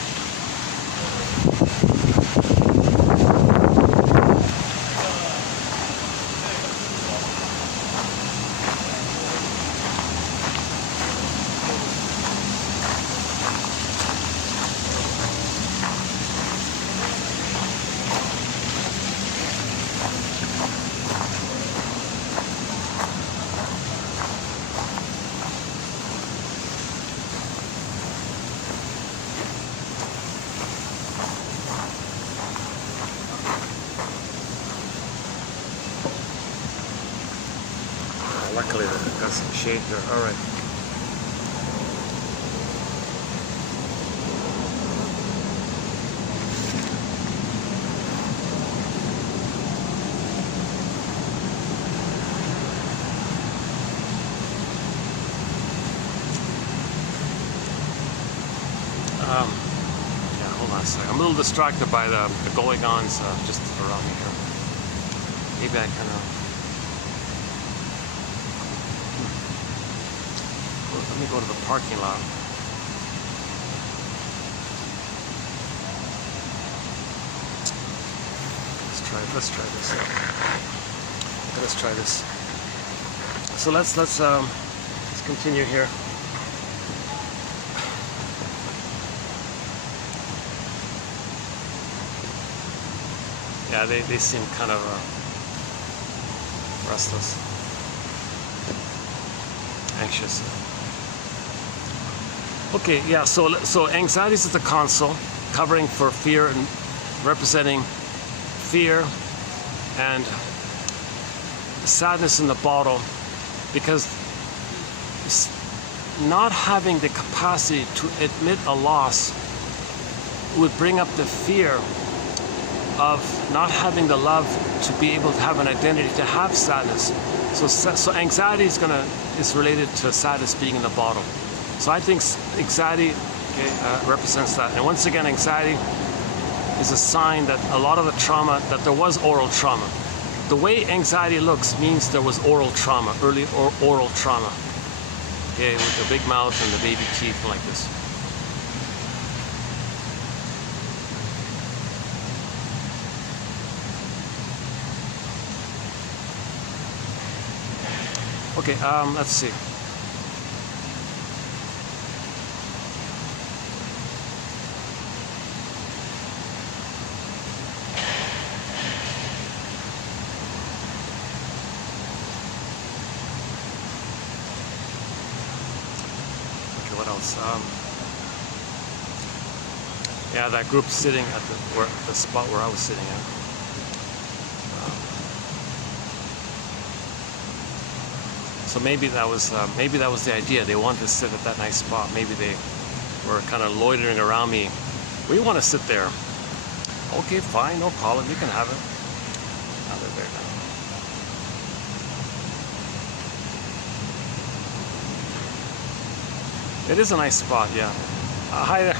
Luckily, I've got some shade here. All right. Yeah, hold on a second. I'm a little distracted by the going-ons just around me here. Maybe I can... Let me go to the parking lot. Let's try this. Okay, let's try this. So let's continue here. Yeah, they seem kind of restless, anxious. Okay, yeah, so anxiety is the console, covering for fear and representing fear, and sadness in the bottle, because not having the capacity to admit a loss would bring up the fear of not having the love to be able to have an identity, to have sadness. So anxiety is related to sadness being in the bottle. So I think anxiety represents that. And once again, anxiety is a sign that a lot of the trauma, that there was oral trauma. The way anxiety looks means there was oral trauma, early oral trauma. Okay, with the big mouth and the baby teeth like this. Okay, let's see. Okay, what else? Yeah, that group sitting at the spot where I was sitting at. So maybe that was the idea. They wanted to sit at that nice spot. Maybe they were kind of loitering around me. We want to sit there. Okay, fine, no problem. You can have it. Now they're there now. It is a nice spot, yeah. Hi there.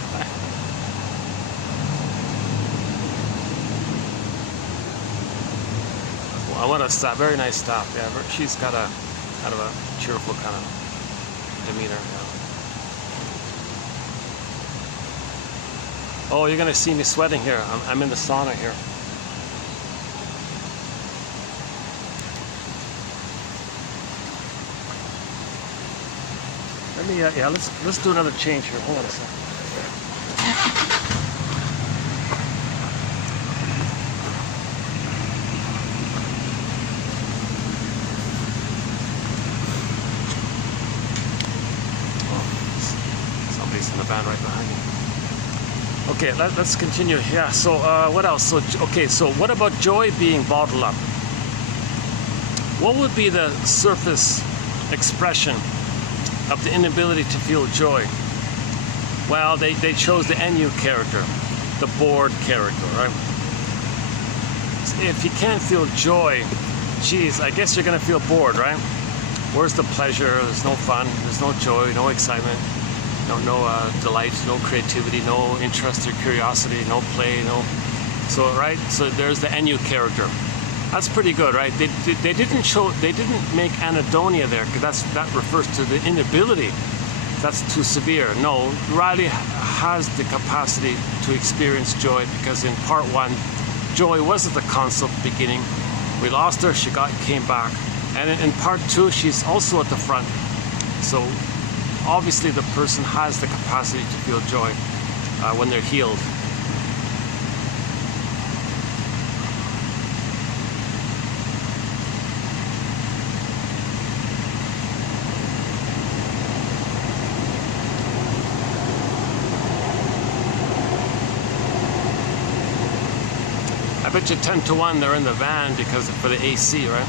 I want to stop. Very nice stop. Yeah, she's got a kind of a cheerful kind of demeanor. Yeah. Oh, you're gonna see me sweating here. I'm in the sauna here. Let me. Yeah, let's do another change here. Hold on a second. In the van right behind me. Okay, let's continue. Yeah, so what else? So what about joy being bottled up? What would be the surface expression of the inability to feel joy? Well, they chose the NU character, the bored character, right? If you can't feel joy, geez, I guess you're gonna feel bored, right? Where's the pleasure? There's no fun, there's no joy, no excitement. No delight, no creativity, no interest or curiosity, no play, no. So right, so there's the NU character. That's pretty good, right? They didn't make anhedonia there because that refers to the inability. That's too severe. No, Riley has the capacity to experience joy because in part one, joy was at the console beginning. We lost her, she came back, and in part two, she's also at the front. So. Obviously, the person has the capacity to feel joy when they're healed. I bet you 10 to 1 they're in the van because for the AC, right?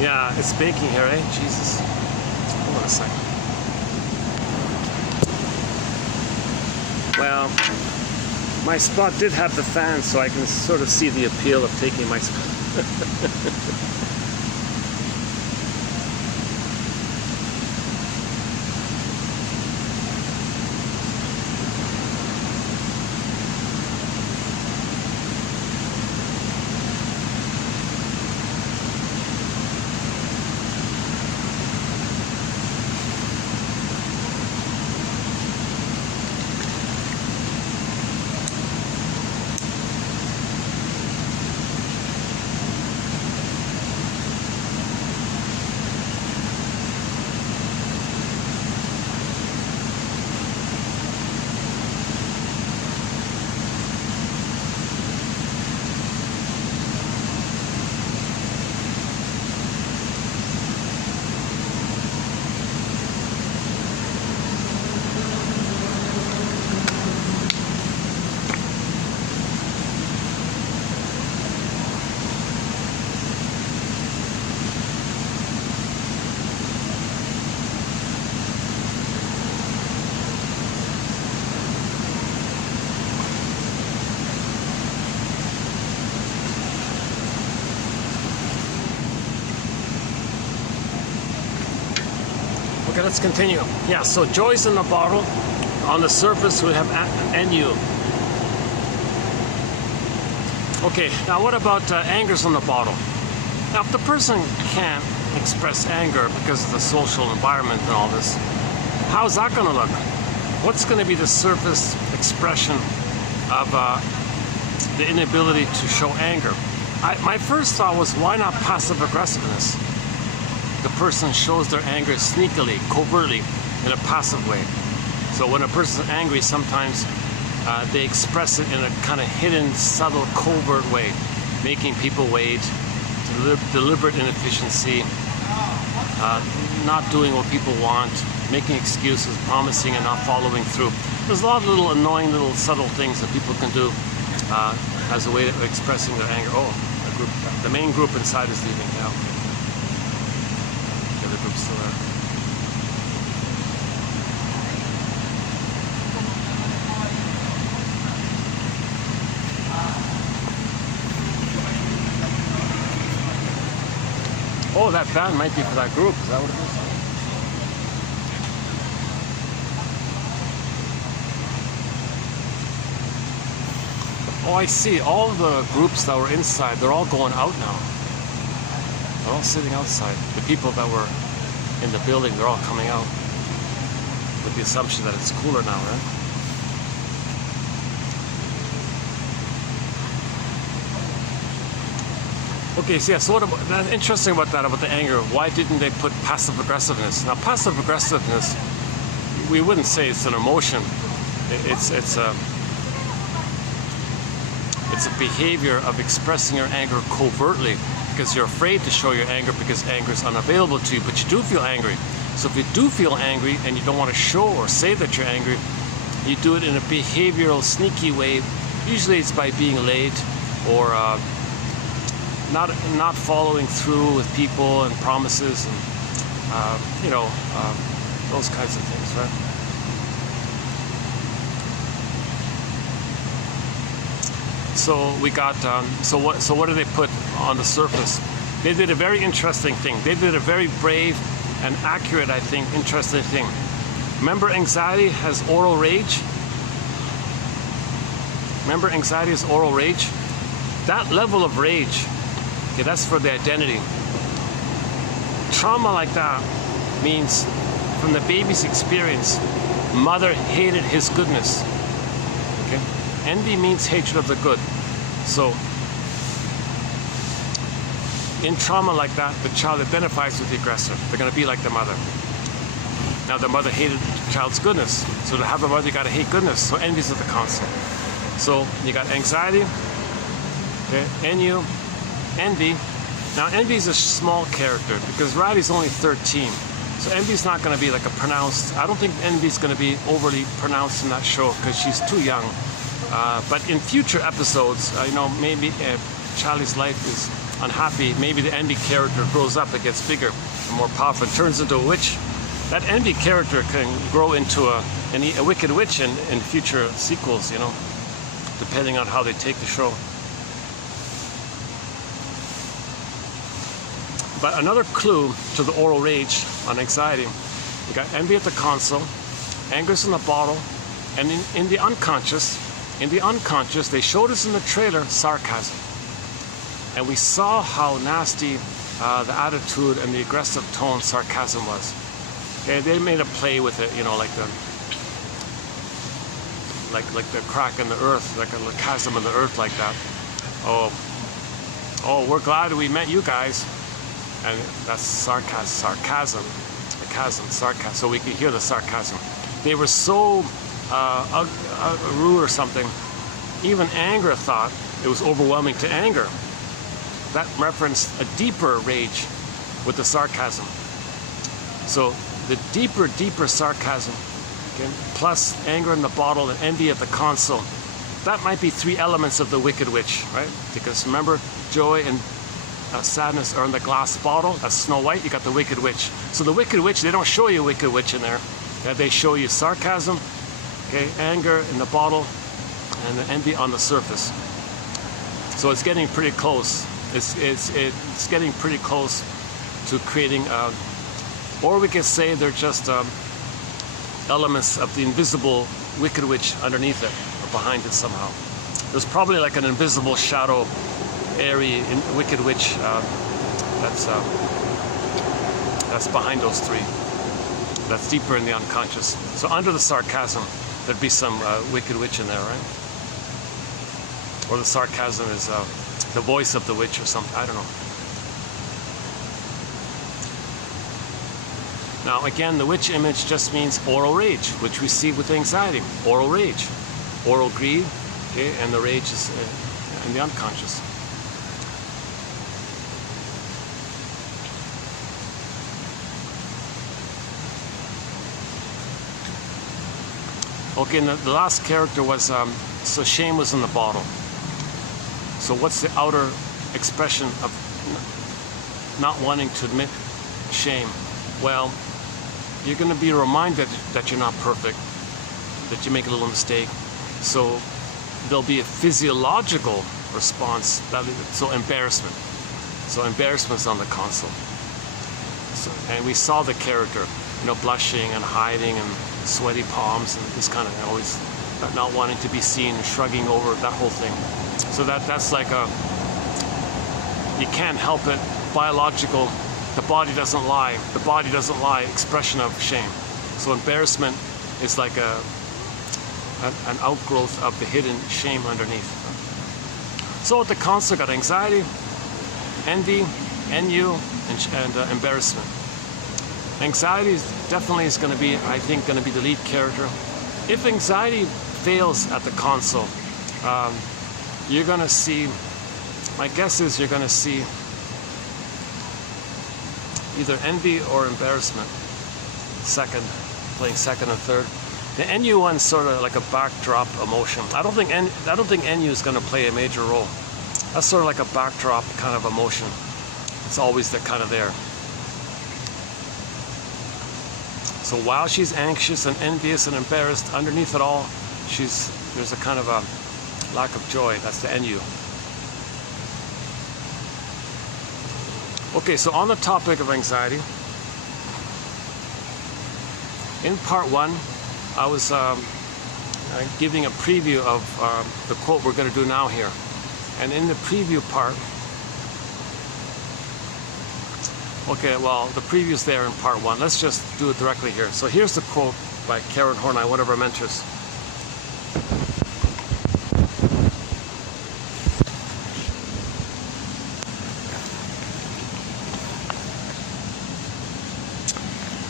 Yeah, it's baking here, eh? Jesus. Hold on a second. Well, my spot did have the fan, so I can sort of see the appeal of taking my spot. Okay, let's continue. Yeah, so joy's in the bottle. On the surface, we have NU. Okay, now what about anger's on the bottle? Now, if the person can't express anger because of the social environment and all this, how's that going to look? What's going to be the surface expression of the inability to show anger? My first thought was, why not passive aggressiveness? The person shows their anger sneakily, covertly, in a passive way. So when a person's angry, sometimes they express it in a kind of hidden, subtle, covert way, making people wait, deliberate inefficiency, not doing what people want, making excuses, promising and not following through. There's a lot of little annoying little subtle things that people can do as a way of expressing their anger. Oh, the main group inside is leaving now. The other group's still there. Oh, that band might be for that group. Is that what it is? Oh, I see. All the groups that were inside, they're all going out now. They're all sitting outside. The people that were in the building, they're all coming out. With the assumption that it's cooler now, right? Okay, so yeah, so what about, that's interesting about that, about the anger. Why didn't they put passive aggressiveness? Now, passive aggressiveness, we wouldn't say it's an emotion. It's a behavior of expressing your anger covertly because you're afraid to show your anger because anger is unavailable to you, but you do feel angry. So if you do feel angry and you don't want to show or say that you're angry, you do it in a behavioral, sneaky way. Usually it's by being late or not following through with people and promises and those kinds of things, right? So we got so what did they put on the surface? They did a very interesting thing. They did a very brave and accurate, I think, interesting thing. Remember, anxiety has oral rage. Remember, anxiety is oral rage. That level of rage, okay, that's for the identity. Trauma like that means, from the baby's experience, mother hated his goodness. Okay, envy means hatred of the good. So, in trauma like that, the child identifies with the aggressor. They're going to be like the mother. Now, the mother hated the child's goodness. So to have a mother, you got to hate goodness. So envy is at the constant. So you got anxiety, okay, NU, envy. Now, envy is a small character because Riley's only 13. So envy's not going to be like a pronounced, I don't think envy's going to be overly pronounced in that show because she's too young. But in future episodes, maybe Charlie's life is unhappy. Maybe the envy character grows up, it gets bigger and more powerful, and turns into a witch. That envy character can grow into a wicked witch in future sequels, depending on how they take the show. But another clue to the oral rage on anxiety, you got envy at the console, anger's in the bottle, and in the unconscious, they showed us in the trailer sarcasm. And we saw how nasty the attitude and the aggressive tone sarcasm was. Okay, they made a play with it, like the crack in the earth, like a chasm in the earth, like that. Oh, we're glad we met you guys. And that's sarcasm, the chasm, sarcasm. So we could hear the sarcasm. They were so rude or something. Even anger thought it was overwhelming to anger. That referenced a deeper rage with the sarcasm. So the deeper sarcasm, okay, plus anger in the bottle and envy at the console, that might be three elements of the Wicked Witch, right? Because remember, joy and sadness are in the glass bottle. That's Snow White. You got the Wicked Witch. So the Wicked Witch, they don't show you Wicked Witch in there. They show you sarcasm, okay, anger in the bottle, and the envy on the surface. So it's getting pretty close. It's getting pretty close to creating, or we could say they're just elements of the invisible Wicked Witch underneath it or behind it somehow. There's probably like an invisible shadow area in Wicked Witch that's behind those three. That's deeper in the unconscious. So under the sarcasm, there'd be some Wicked Witch in there, right? Or the sarcasm is the voice of the witch or something. I don't know. Now again, the witch image just means oral rage, which we see with anxiety. Oral rage, oral greed, okay, and the rage is in the unconscious. Okay, and the last character was, so shame was in the bottle. So what's the outer expression of not wanting to admit shame? Well, you're going to be reminded that you're not perfect, that you make a little mistake. So there'll be a physiological response, so embarrassment. So embarrassment's on the console. So, and we saw the character, blushing and hiding and sweaty palms and this kind of always not wanting to be seen and shrugging over, that whole thing. So that's like you can't help it, biological, the body doesn't lie expression of shame. So embarrassment is like an outgrowth of the hidden shame underneath. So at the console got anxiety, envy, NU, and embarrassment. Anxiety definitely is going to be, I think, going to be the lead character. If anxiety fails at the console, you're going to see, my guess is you're going to see either envy or embarrassment, playing second and third. The NU one's sort of like a backdrop emotion. I don't think NU is going to play a major role. That's sort of like a backdrop kind of emotion. It's always kind of there. So while she's anxious and envious and embarrassed, underneath it all, there's a kind of a lack of joy. That's the NU. Okay, so on the topic of anxiety, in part one, I was giving a preview of the quote we're going to do now here. And in the preview part, okay, well, the preview's there in part one. Let's just do it directly here. So here's the quote by Karen Horney, one of our mentors.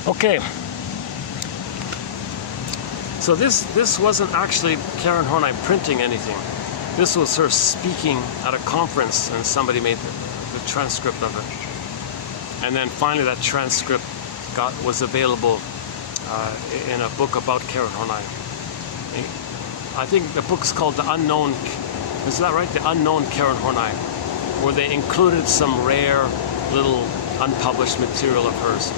Okay. So this wasn't actually Karen Horney printing anything. This was her speaking at a conference, and somebody made the transcript of it. And then finally that transcript was available in a book about Karen Horney. I think the book's called The Unknown, is that right? The Unknown Karen Horney, where they included some rare little unpublished material of hers.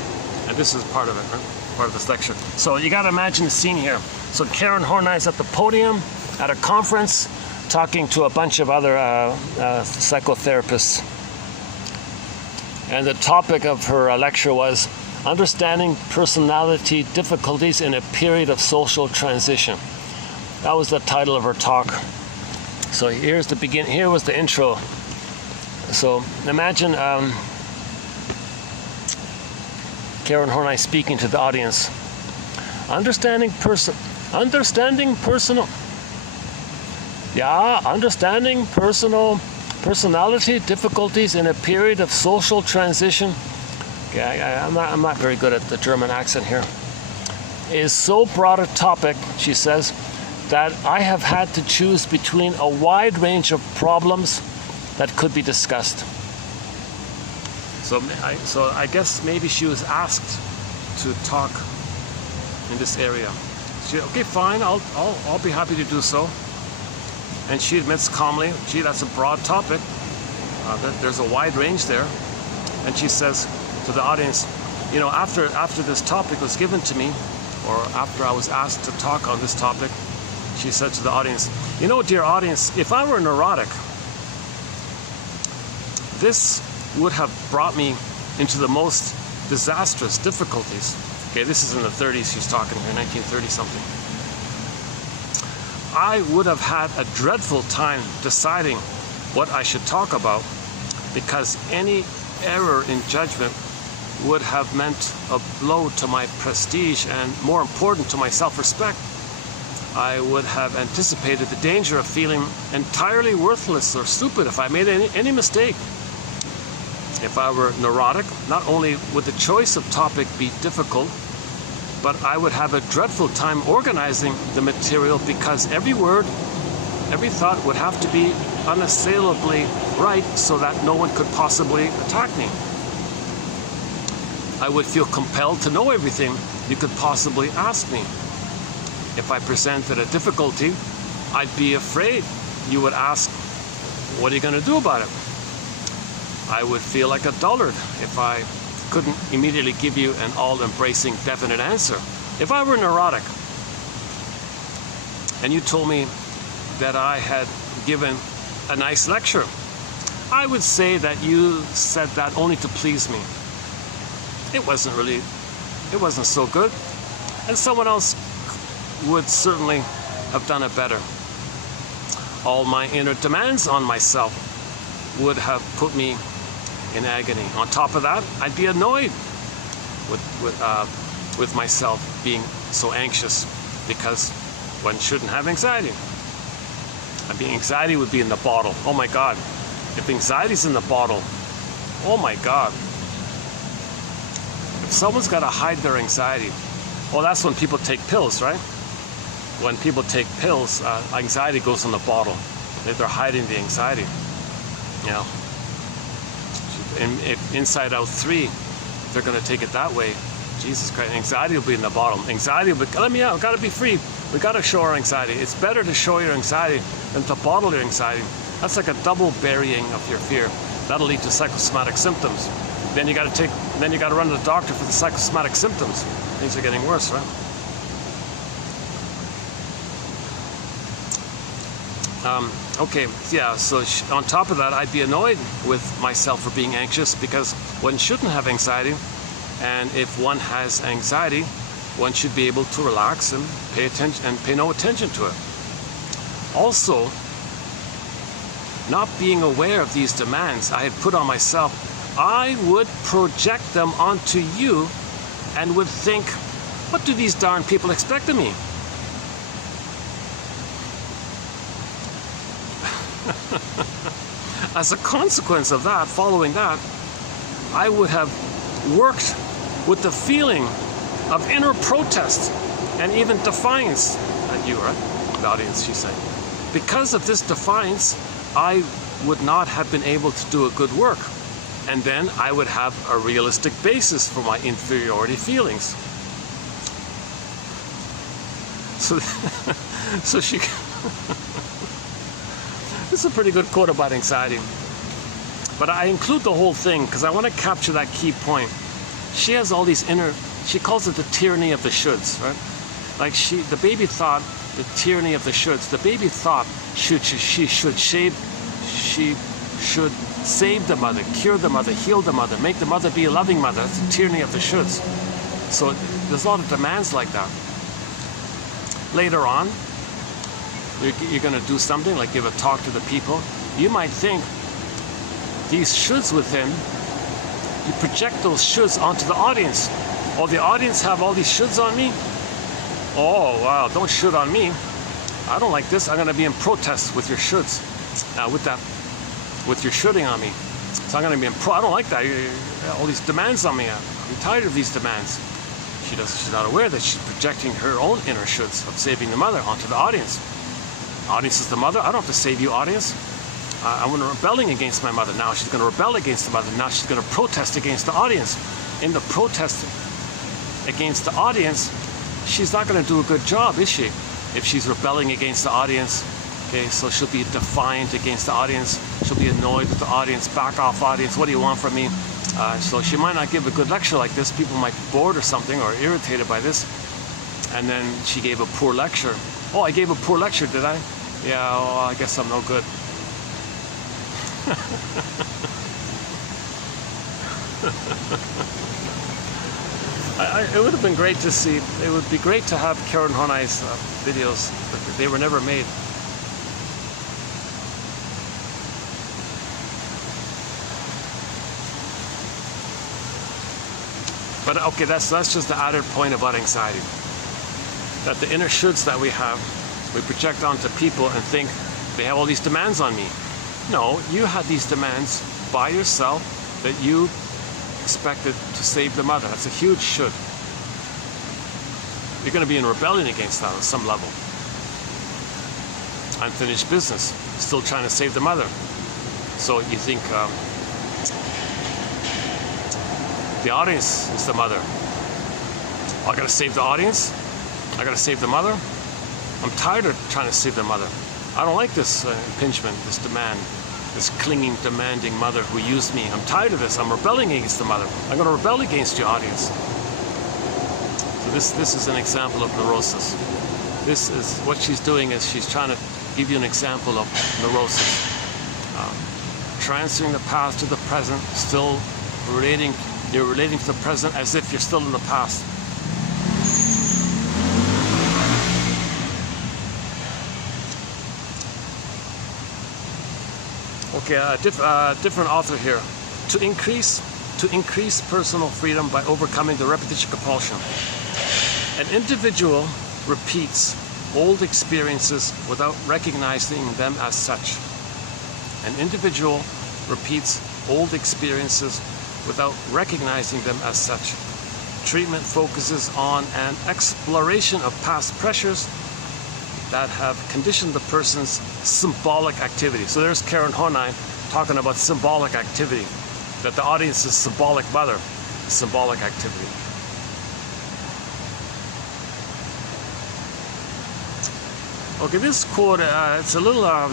And this is part of it, right? Part of this lecture. So you gotta imagine the scene here. So Karen Horney's at the podium at a conference talking to a bunch of other psychotherapists. And the topic of her lecture was understanding personality difficulties in a period of social transition. That was the title of her talk. So here's the beginning. Here was the intro. So imagine Karen Horney speaking to the audience. Understanding personality difficulties in a period of social transition. Okay, I'm not very good at the German accent here. Is so broad a topic, she says, that I have had to choose between a wide range of problems that could be discussed. So I guess maybe she was asked to talk in this area. She, okay, fine, I'll be happy to do so. And she admits calmly, gee, that's a broad topic. There's a wide range there. And she says to the audience, after this topic was given to me, or after I was asked to talk on this topic, she said to the audience, dear audience, if I were neurotic, this would have brought me into the most disastrous difficulties. Okay, this is in the 30s she's talking here, 1930 something. I would have had a dreadful time deciding what I should talk about, because any error in judgment would have meant a blow to my prestige and, more important, to my self-respect. I would have anticipated the danger of feeling entirely worthless or stupid if I made any mistake. If I were neurotic, not only would the choice of topic be difficult, but I would have a dreadful time organizing the material, because every word, every thought would have to be unassailably right so that no one could possibly attack me. I would feel compelled to know everything you could possibly ask me. if I presented a difficulty, I'd be afraid. You would ask, what are you going to do about it? I would feel like a dullard if I couldn't immediately give you an all-embracing definite answer. If I were neurotic and you told me that I had given a nice lecture, I would say that you said that only to please me. It wasn't so good, and someone else would certainly have done it better. All my inner demands on myself would have put me in agony. On top of that, I'd be annoyed with myself being so anxious, because one shouldn't have anxiety. I mean, anxiety would be in the bottle. Oh my God. If anxiety's in the bottle, oh my God. If someone's got to hide their anxiety, well, that's when people take pills, right? When people take pills, anxiety goes in the bottle. They're hiding the anxiety. You know, if Inside Out 3, if they're going to take it that way, Jesus Christ, anxiety will be in the bottle. Anxiety will be, let me out, got to be free. We got to show our anxiety. It's better to show your anxiety than to bottle your anxiety. That's like a double burying of your fear. That'll lead to psychosomatic symptoms. Then you got to run to the doctor for the psychosomatic symptoms. Things are getting worse, right? Okay, yeah, so on top of that, I'd be annoyed with myself for being anxious, because one shouldn't have anxiety. And if one has anxiety, one should be able to relax and pay attention and pay no attention to it. Also, not being aware of these demands I had put on myself, I would project them onto you and would think, what do these darn people expect of me? As a consequence of that, following that, I would have worked with the feeling of inner protest and even defiance at you, right? The audience, she's saying. Because of this defiance, I would not have been able to do a good work. And then I would have a realistic basis for my inferiority feelings. So she... This is a pretty good quote about anxiety. But I include the whole thing because I want to capture that key point. She has all these inner... She calls it the tyranny of the shoulds, right? Like the baby thought, the tyranny of the shoulds. The baby thought she should save the mother, cure the mother, heal the mother, make the mother be a loving mother. That's the tyranny of the shoulds. So there's a lot of demands like that. Later on, you're going to do something like give a talk to the people. You might think these shoulds within, you project those shoulds onto the audience. Oh, the audience have all these shoulds on me? Oh, wow, don't should on me. I don't like this. I'm going to be in protest with your shoulds. With your shoulding on me. So I'm going to be in I don't like that. All these demands on me. I'm tired of these demands. She's not aware that she's projecting her own inner shoulds of saving the mother onto the audience. Audience is the mother. I don't have to save you, audience. I'm rebelling against my mother. Now she's going to rebel against the mother. Now she's going to protest against the audience. In the protest against the audience, she's not going to do a good job, is she? If she's rebelling against the audience, okay, so she'll be defiant against the audience. She'll be annoyed with the audience. Back off, audience. What do you want from me? So she might not give a good lecture like this. People might be bored or something or irritated by this. And then she gave a poor lecture. Oh, I gave a poor lecture, did I? Yeah, well, I guess I'm no good. It would have been great to see. It would be great to have Karen Horney's videos, but they were never made. But okay, that's just the added point about anxiety. That the inner shoulds that we have, we project onto people and think they have all these demands on me. No, you had these demands by yourself that you expected to save the mother. That's a huge should. You're going to be in rebellion against that on some level. Unfinished business, still trying to save the mother. So you think the audience is the mother. I got to save the audience? I got to save the mother? I'm tired of trying to save their mother. I don't like this impingement, this demand, this clinging, demanding mother who used me. I'm tired of this. I'm rebelling against the mother. I'm going to rebel against you, audience. So this is an example of neurosis. This is what she's doing, is she's trying to give you an example of neurosis. Transferring the past to the present, still you're relating to the present as if you're still in the past. Okay, different author here. To increase personal freedom by overcoming the repetition compulsion. An individual repeats old experiences without recognizing them as such. An individual repeats old experiences without recognizing them as such. Treatment focuses on an exploration of past pressures that have conditioned the person's symbolic activity. So there's Karen Horney talking about symbolic activity, that the audience's symbolic mother, symbolic activity. Okay, this quote, it's a little, I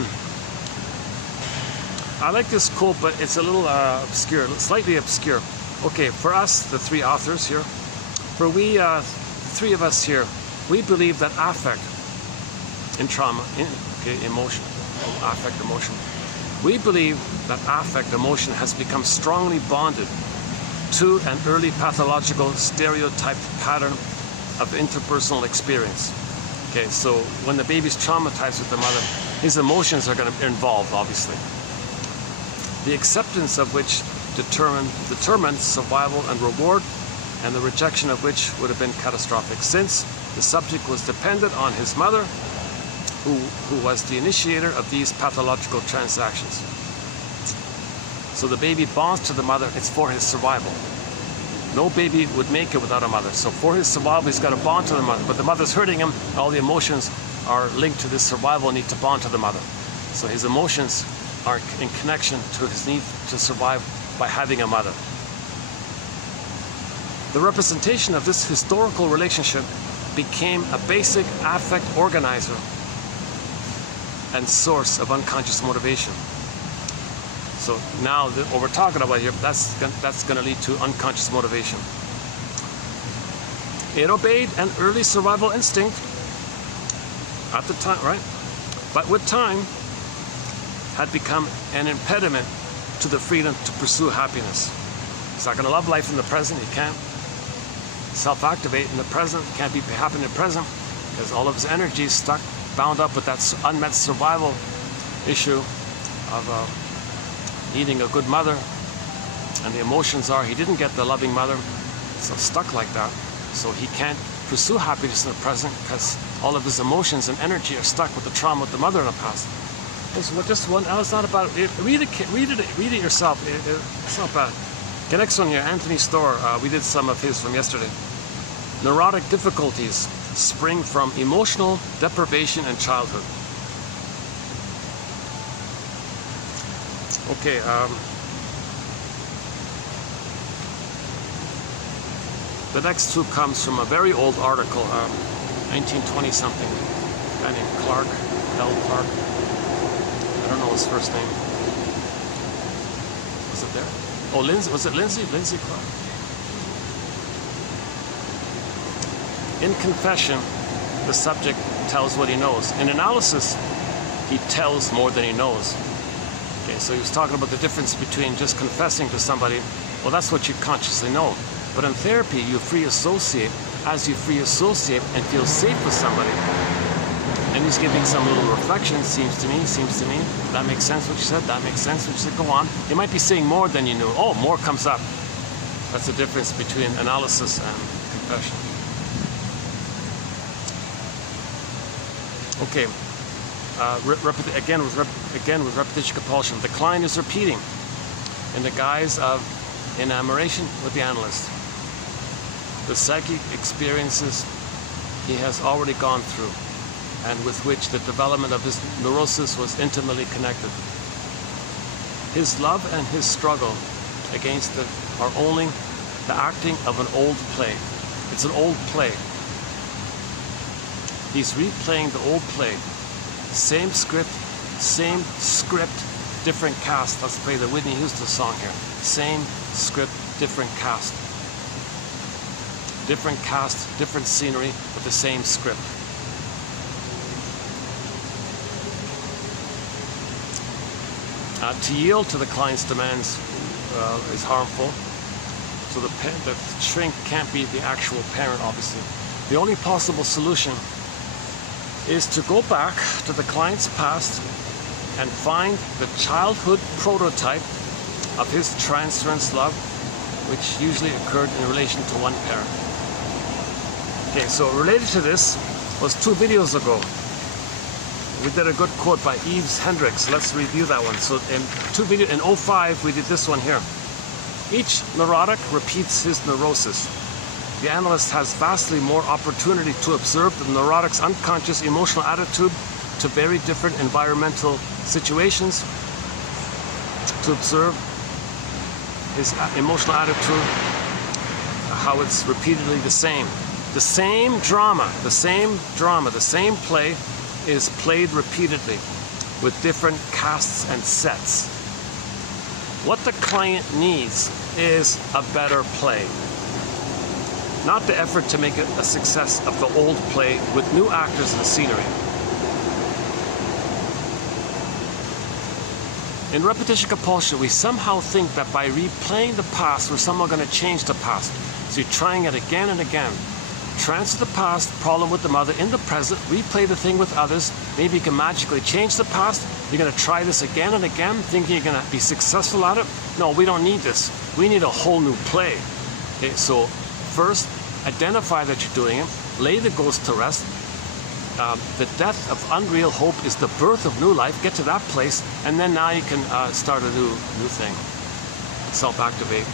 like this quote, but it's a little obscure, slightly obscure. Okay, for us, the three authors here, for we, three of us here, we believe that affect in trauma, emotion, affect, emotion. We believe that affect, emotion has become strongly bonded to an early pathological stereotyped pattern of interpersonal experience. Okay, so when the baby's traumatized with the mother, his emotions are going to be involved, obviously. The acceptance of which determines survival and reward, and the rejection of which would have been catastrophic, since the subject was dependent on his mother, who was the initiator of these pathological transactions. So the baby bonds to the mother, it's for his survival. No baby would make it without a mother. So for his survival, he's got to bond to the mother. But the mother's hurting him. All the emotions are linked to this survival need to bond to the mother. So his emotions are in connection to his need to survive by having a mother. The representation of this historical relationship became a basic affect organizer and source of unconscious motivation. So now what we're talking about here, that's going to lead to unconscious motivation. It obeyed an early survival instinct at the time, right? But with time, had become an impediment to the freedom to pursue happiness. He's not going to love life in the present. He can't self-activate in the present. He can't be happy in the present because all of his energy is stuck, bound up with that unmet survival issue of needing a good mother. And the emotions are he didn't get the loving mother, so stuck like that. So he can't pursue happiness in the present because all of his emotions and energy are stuck with the trauma with the mother in the past. Just one. It's not about it. Read it yourself. It's not bad. Okay, next one here, Anthony Storr. We did some of his from yesterday. Neurotic difficulties spring from emotional deprivation in childhood. Okay. The next two comes from a very old article, 1920 something. A guy named Clark, L. Clark. I don't know his first name. Was it there? Oh, Lindsay. Was it Lindsay? Lindsay Clark. In confession, the subject tells what he knows. In analysis, he tells more than he knows. Okay, so he was talking about the difference between just confessing to somebody. Well, that's what you consciously know. But in therapy, you free associate. As you free associate and feel safe with somebody, and he's giving some little reflection, seems to me, that makes sense what you said, that makes sense what you said, go on. You might be saying more than you knew. Oh, more comes up. That's the difference between analysis and confession. Okay, again with repetition compulsion. The client is repeating in the guise of enamoration with the analyst the psychic experiences he has already gone through, and with which the development of his neurosis was intimately connected. His love and his struggle against it are only the acting of an old play. It's an old play. He's replaying the old play. Same script, different cast. Let's play the Whitney Houston song here. Same script, different cast. Different cast, different scenery, but the same script. To yield to the client's demands is harmful. So the shrink can't be the actual parent, obviously. The only possible solution is to go back to the client's past and find the childhood prototype of his transference love, which usually occurred in relation to one parent. Okay, so related to this was 2 videos ago. We did a good quote by Yves Hendricks. Let's review that one. So in 2005, we did this one here. Each neurotic repeats his neurosis. The analyst has vastly more opportunity to observe the neurotic's unconscious emotional attitude to very different environmental situations, to observe his emotional attitude, how it's repeatedly the same. The same drama, the same play is played repeatedly with different casts and sets. What the client needs is a better play. Not the effort to make it a success of the old play with new actors and scenery. In repetition compulsion, we somehow think that by replaying the past, we're somehow going to change the past. So you're trying it again and again. Transfer the past, problem with the mother, in the present, replay the thing with others. Maybe you can magically change the past. You're going to try this again and again, thinking you're going to be successful at it. No, we don't need this. We need a whole new play. Okay, so first, identify that you're doing it. Lay the ghost to rest. The death of unreal hope is the birth of new life. Get to that place, and then now you can start a new thing. Self-activate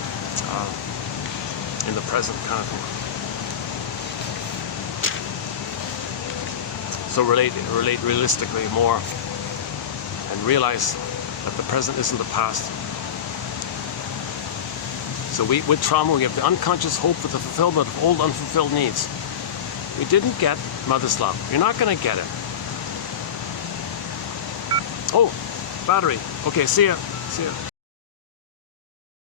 in the present kind of thing. So relate realistically more and realize that the present isn't the past. So with trauma, we have the unconscious hope for the fulfillment of old unfulfilled needs. We didn't get mother's love. You're not going to get it. Oh, battery. Okay, see ya. See ya.